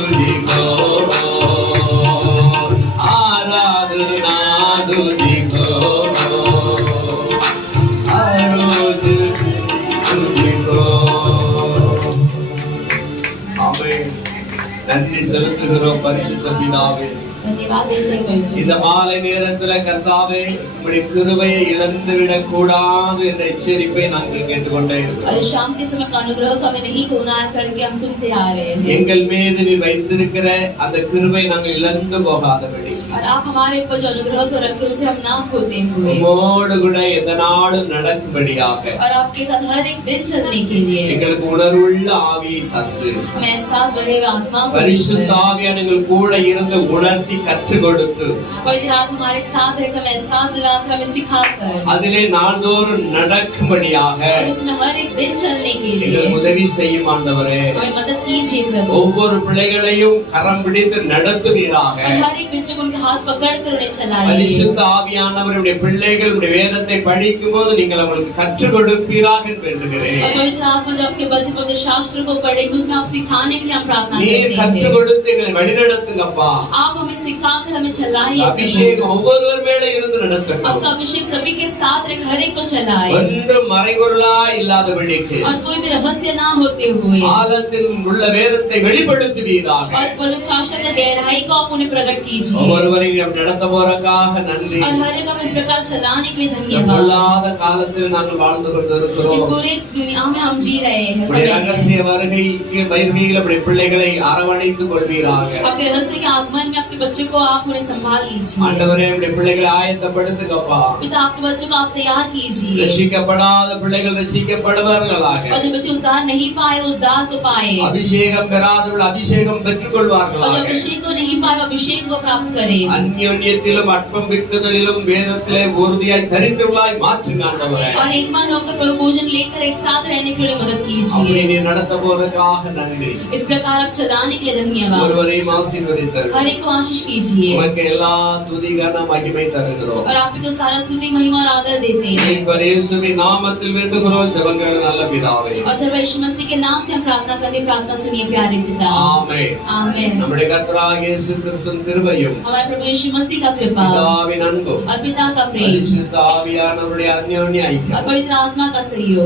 तुझको आराधना तुझको हर रोज तुझको आमेन நன்றி செலுத்துகிறோம் பரிசுத்த பிதாவே धन्यवाद देते हैं இந்த மாலை நேரத்துல கர்த்தாவே உம்முடைய கிருபையை இழந்து விடக் கூடாது என்ற எச்சரிப்பை நாங்கள் கேட்டுக்கொண்டே இருக்கிறோம். और शाम के समय का अनुग्रह को हमें नहीं खोना करके हम सुनते आ रहे हैं எங்கள் மீது நீ வைத்திருக்கிற அந்த கிருபை நாங்கள் இழந்து போகாதபடி और आप हमारे ऊपर जो अनुग्रह को रखे उसे हम ना खोते हुए உம்மோடு கூட எந்த நாளும் நடக்கும்படியாக और आपके साथ हर एक दिन चलने के लिए எங்களுக்கு உணர்வுள்ள ஆவியை தந்து हमें एहसास भरे हुए आत्मा को பரிசுத்த ஆவியானவர் எங்கள் கூட இருந்து உணர்த்தி கற்றுக் கொடுத்து पवित्र आत्मा हमारे साथ रहकर हमें एहसास दिलाकर हमें सिखाकर அதிலே நாள்தோறும் நடக்கும்படியாக और उसमें हर एक दिन चलने के लिए எங்களுக்கு உதவி செய்யும் ஆண்டவரே. हमें मदद कीजिए प्रभु ஒவ்வொரு பிள்ளைகளையும் கரம் பிடித்து நடத்துவீராக. और हर एक बच्चे को उनके हाथ पकड़कर उन्हें चलाइए பரிசுத்த ஆவியானவருடைய பிள்ளைகள் உடைய வேதத்தை படிக்கும் போது நீங்கள் அவங்களுக்கு கற்றுக் கொடுப்பீராக என்று வேண்டுகிறேன். और पवित्र आत्मा जब आपके बच्चे पवित्र शास्त्र को पढ़ेंगे उसमें आप सिखाने के लिए हम प्रार्थना நீர் करते கற்றுக் हैं கொடுத்து எங்களை வழிநடத்துங்கப்பா. आप हमें सिखाकर हमें चलाइए அபிஷேகம் ஒவ்வொருவர் மேலே இருந்து நடத்தட்டும். आपका अभिषेक सभी के साथ रहे हर एक को चलाए ஒன்றும் மறைபொருளா இல்லாதபடிக்கு और कोई भी रहस्य ना होते हुए ஆழத்தில் உள்ள வேதத்தை வெளிப்படுத்துவீராக. और पवित्र शास्त्र की गहराई को आप उन्हें प्रकट कीजिए ஒவ்வொருவரையும் நடத்த போறதுக்காக நன்றி. और हर एक हम इस प्रकार चलाने के लिए இந்த धन्यवाद பொல்லாத காலத்தில் நாங்கள் வாழ்ந்து इस கொண்டிருக்கிறோம். पूरी दुनिया में हम जी रहे हैं உடைய समय में ரகசிய வருகைக்கு வருகையில் நம்முடைய பிள்ளைகளை அரவணைத்துக் கொள்வீராக. आपके रहस्य के आगमन में आपके बच्चे को आप उन्हें संभाल लीजिए ஆண்டவரே நம்முடைய பிள்ளைகளை ஆயத்தப்படுத்துங்கப்பா. पिता आपके बच्चों को आप तैयार कीजिए ரட்சிக்கப்படாத பிள்ளைகள் ரட்சிக்கப்படுவார்களாக. और जो बच्चे उद्धार नहीं पाए वो उद्धार को पाए அபிஷேகம் பெறாதவர்கள் அபிஷேகம் பெற்றுக் और जो கொள்வார்களாக. अभिषेक को नहीं पाए वो अभिषेक को प्राप्त करे அந்யோன்யத்திலும் அற்பம் பிக்குதலிலும் வேதத்திலே உறுதியாய் தரித்தவர்களாய் மாற்றுங்க ஆண்டவரே. और एक मन होकर प्रभु भोजन लेकर एक साथ रहने के लिए मदद அப்படி कीजिए நீ நடத்த போறதுக்காக நன்றி. इस प्रकार आप चलाने के लिए धन्यवाद ஒருவரையும் ஆசீர்வதித்தருள். हर एक को आशीष कीजिए உமக்கு எல்லா துதி கன மகிமை தருகிறோம். और आप को सारा स्तुति महिमा और आदर देते हैं மீட்பர் இயேசுவின் நாமத்தில் வேண்டுகிறோம் ஜெபங்கள் நல்ல பிதாவே. और जब यीशु मसीह के नाम से हम प्रार्थना करते हैं प्रार्थना सुनिए प्यारे पिता ஆமென். आमीन நம்முடைய கர்த்தராகிய இயேசு கிறிஸ்துவின் கிருபையும் हमारे प्रभु यीशु मसीह का कृपा பிதாவின் அன்பும் और पिता का प्रेम பரிசுத்த ஆவியானவருடைய அந்யோன்ய ஐக்கியம் और पवित्र आत्मा का सहयोग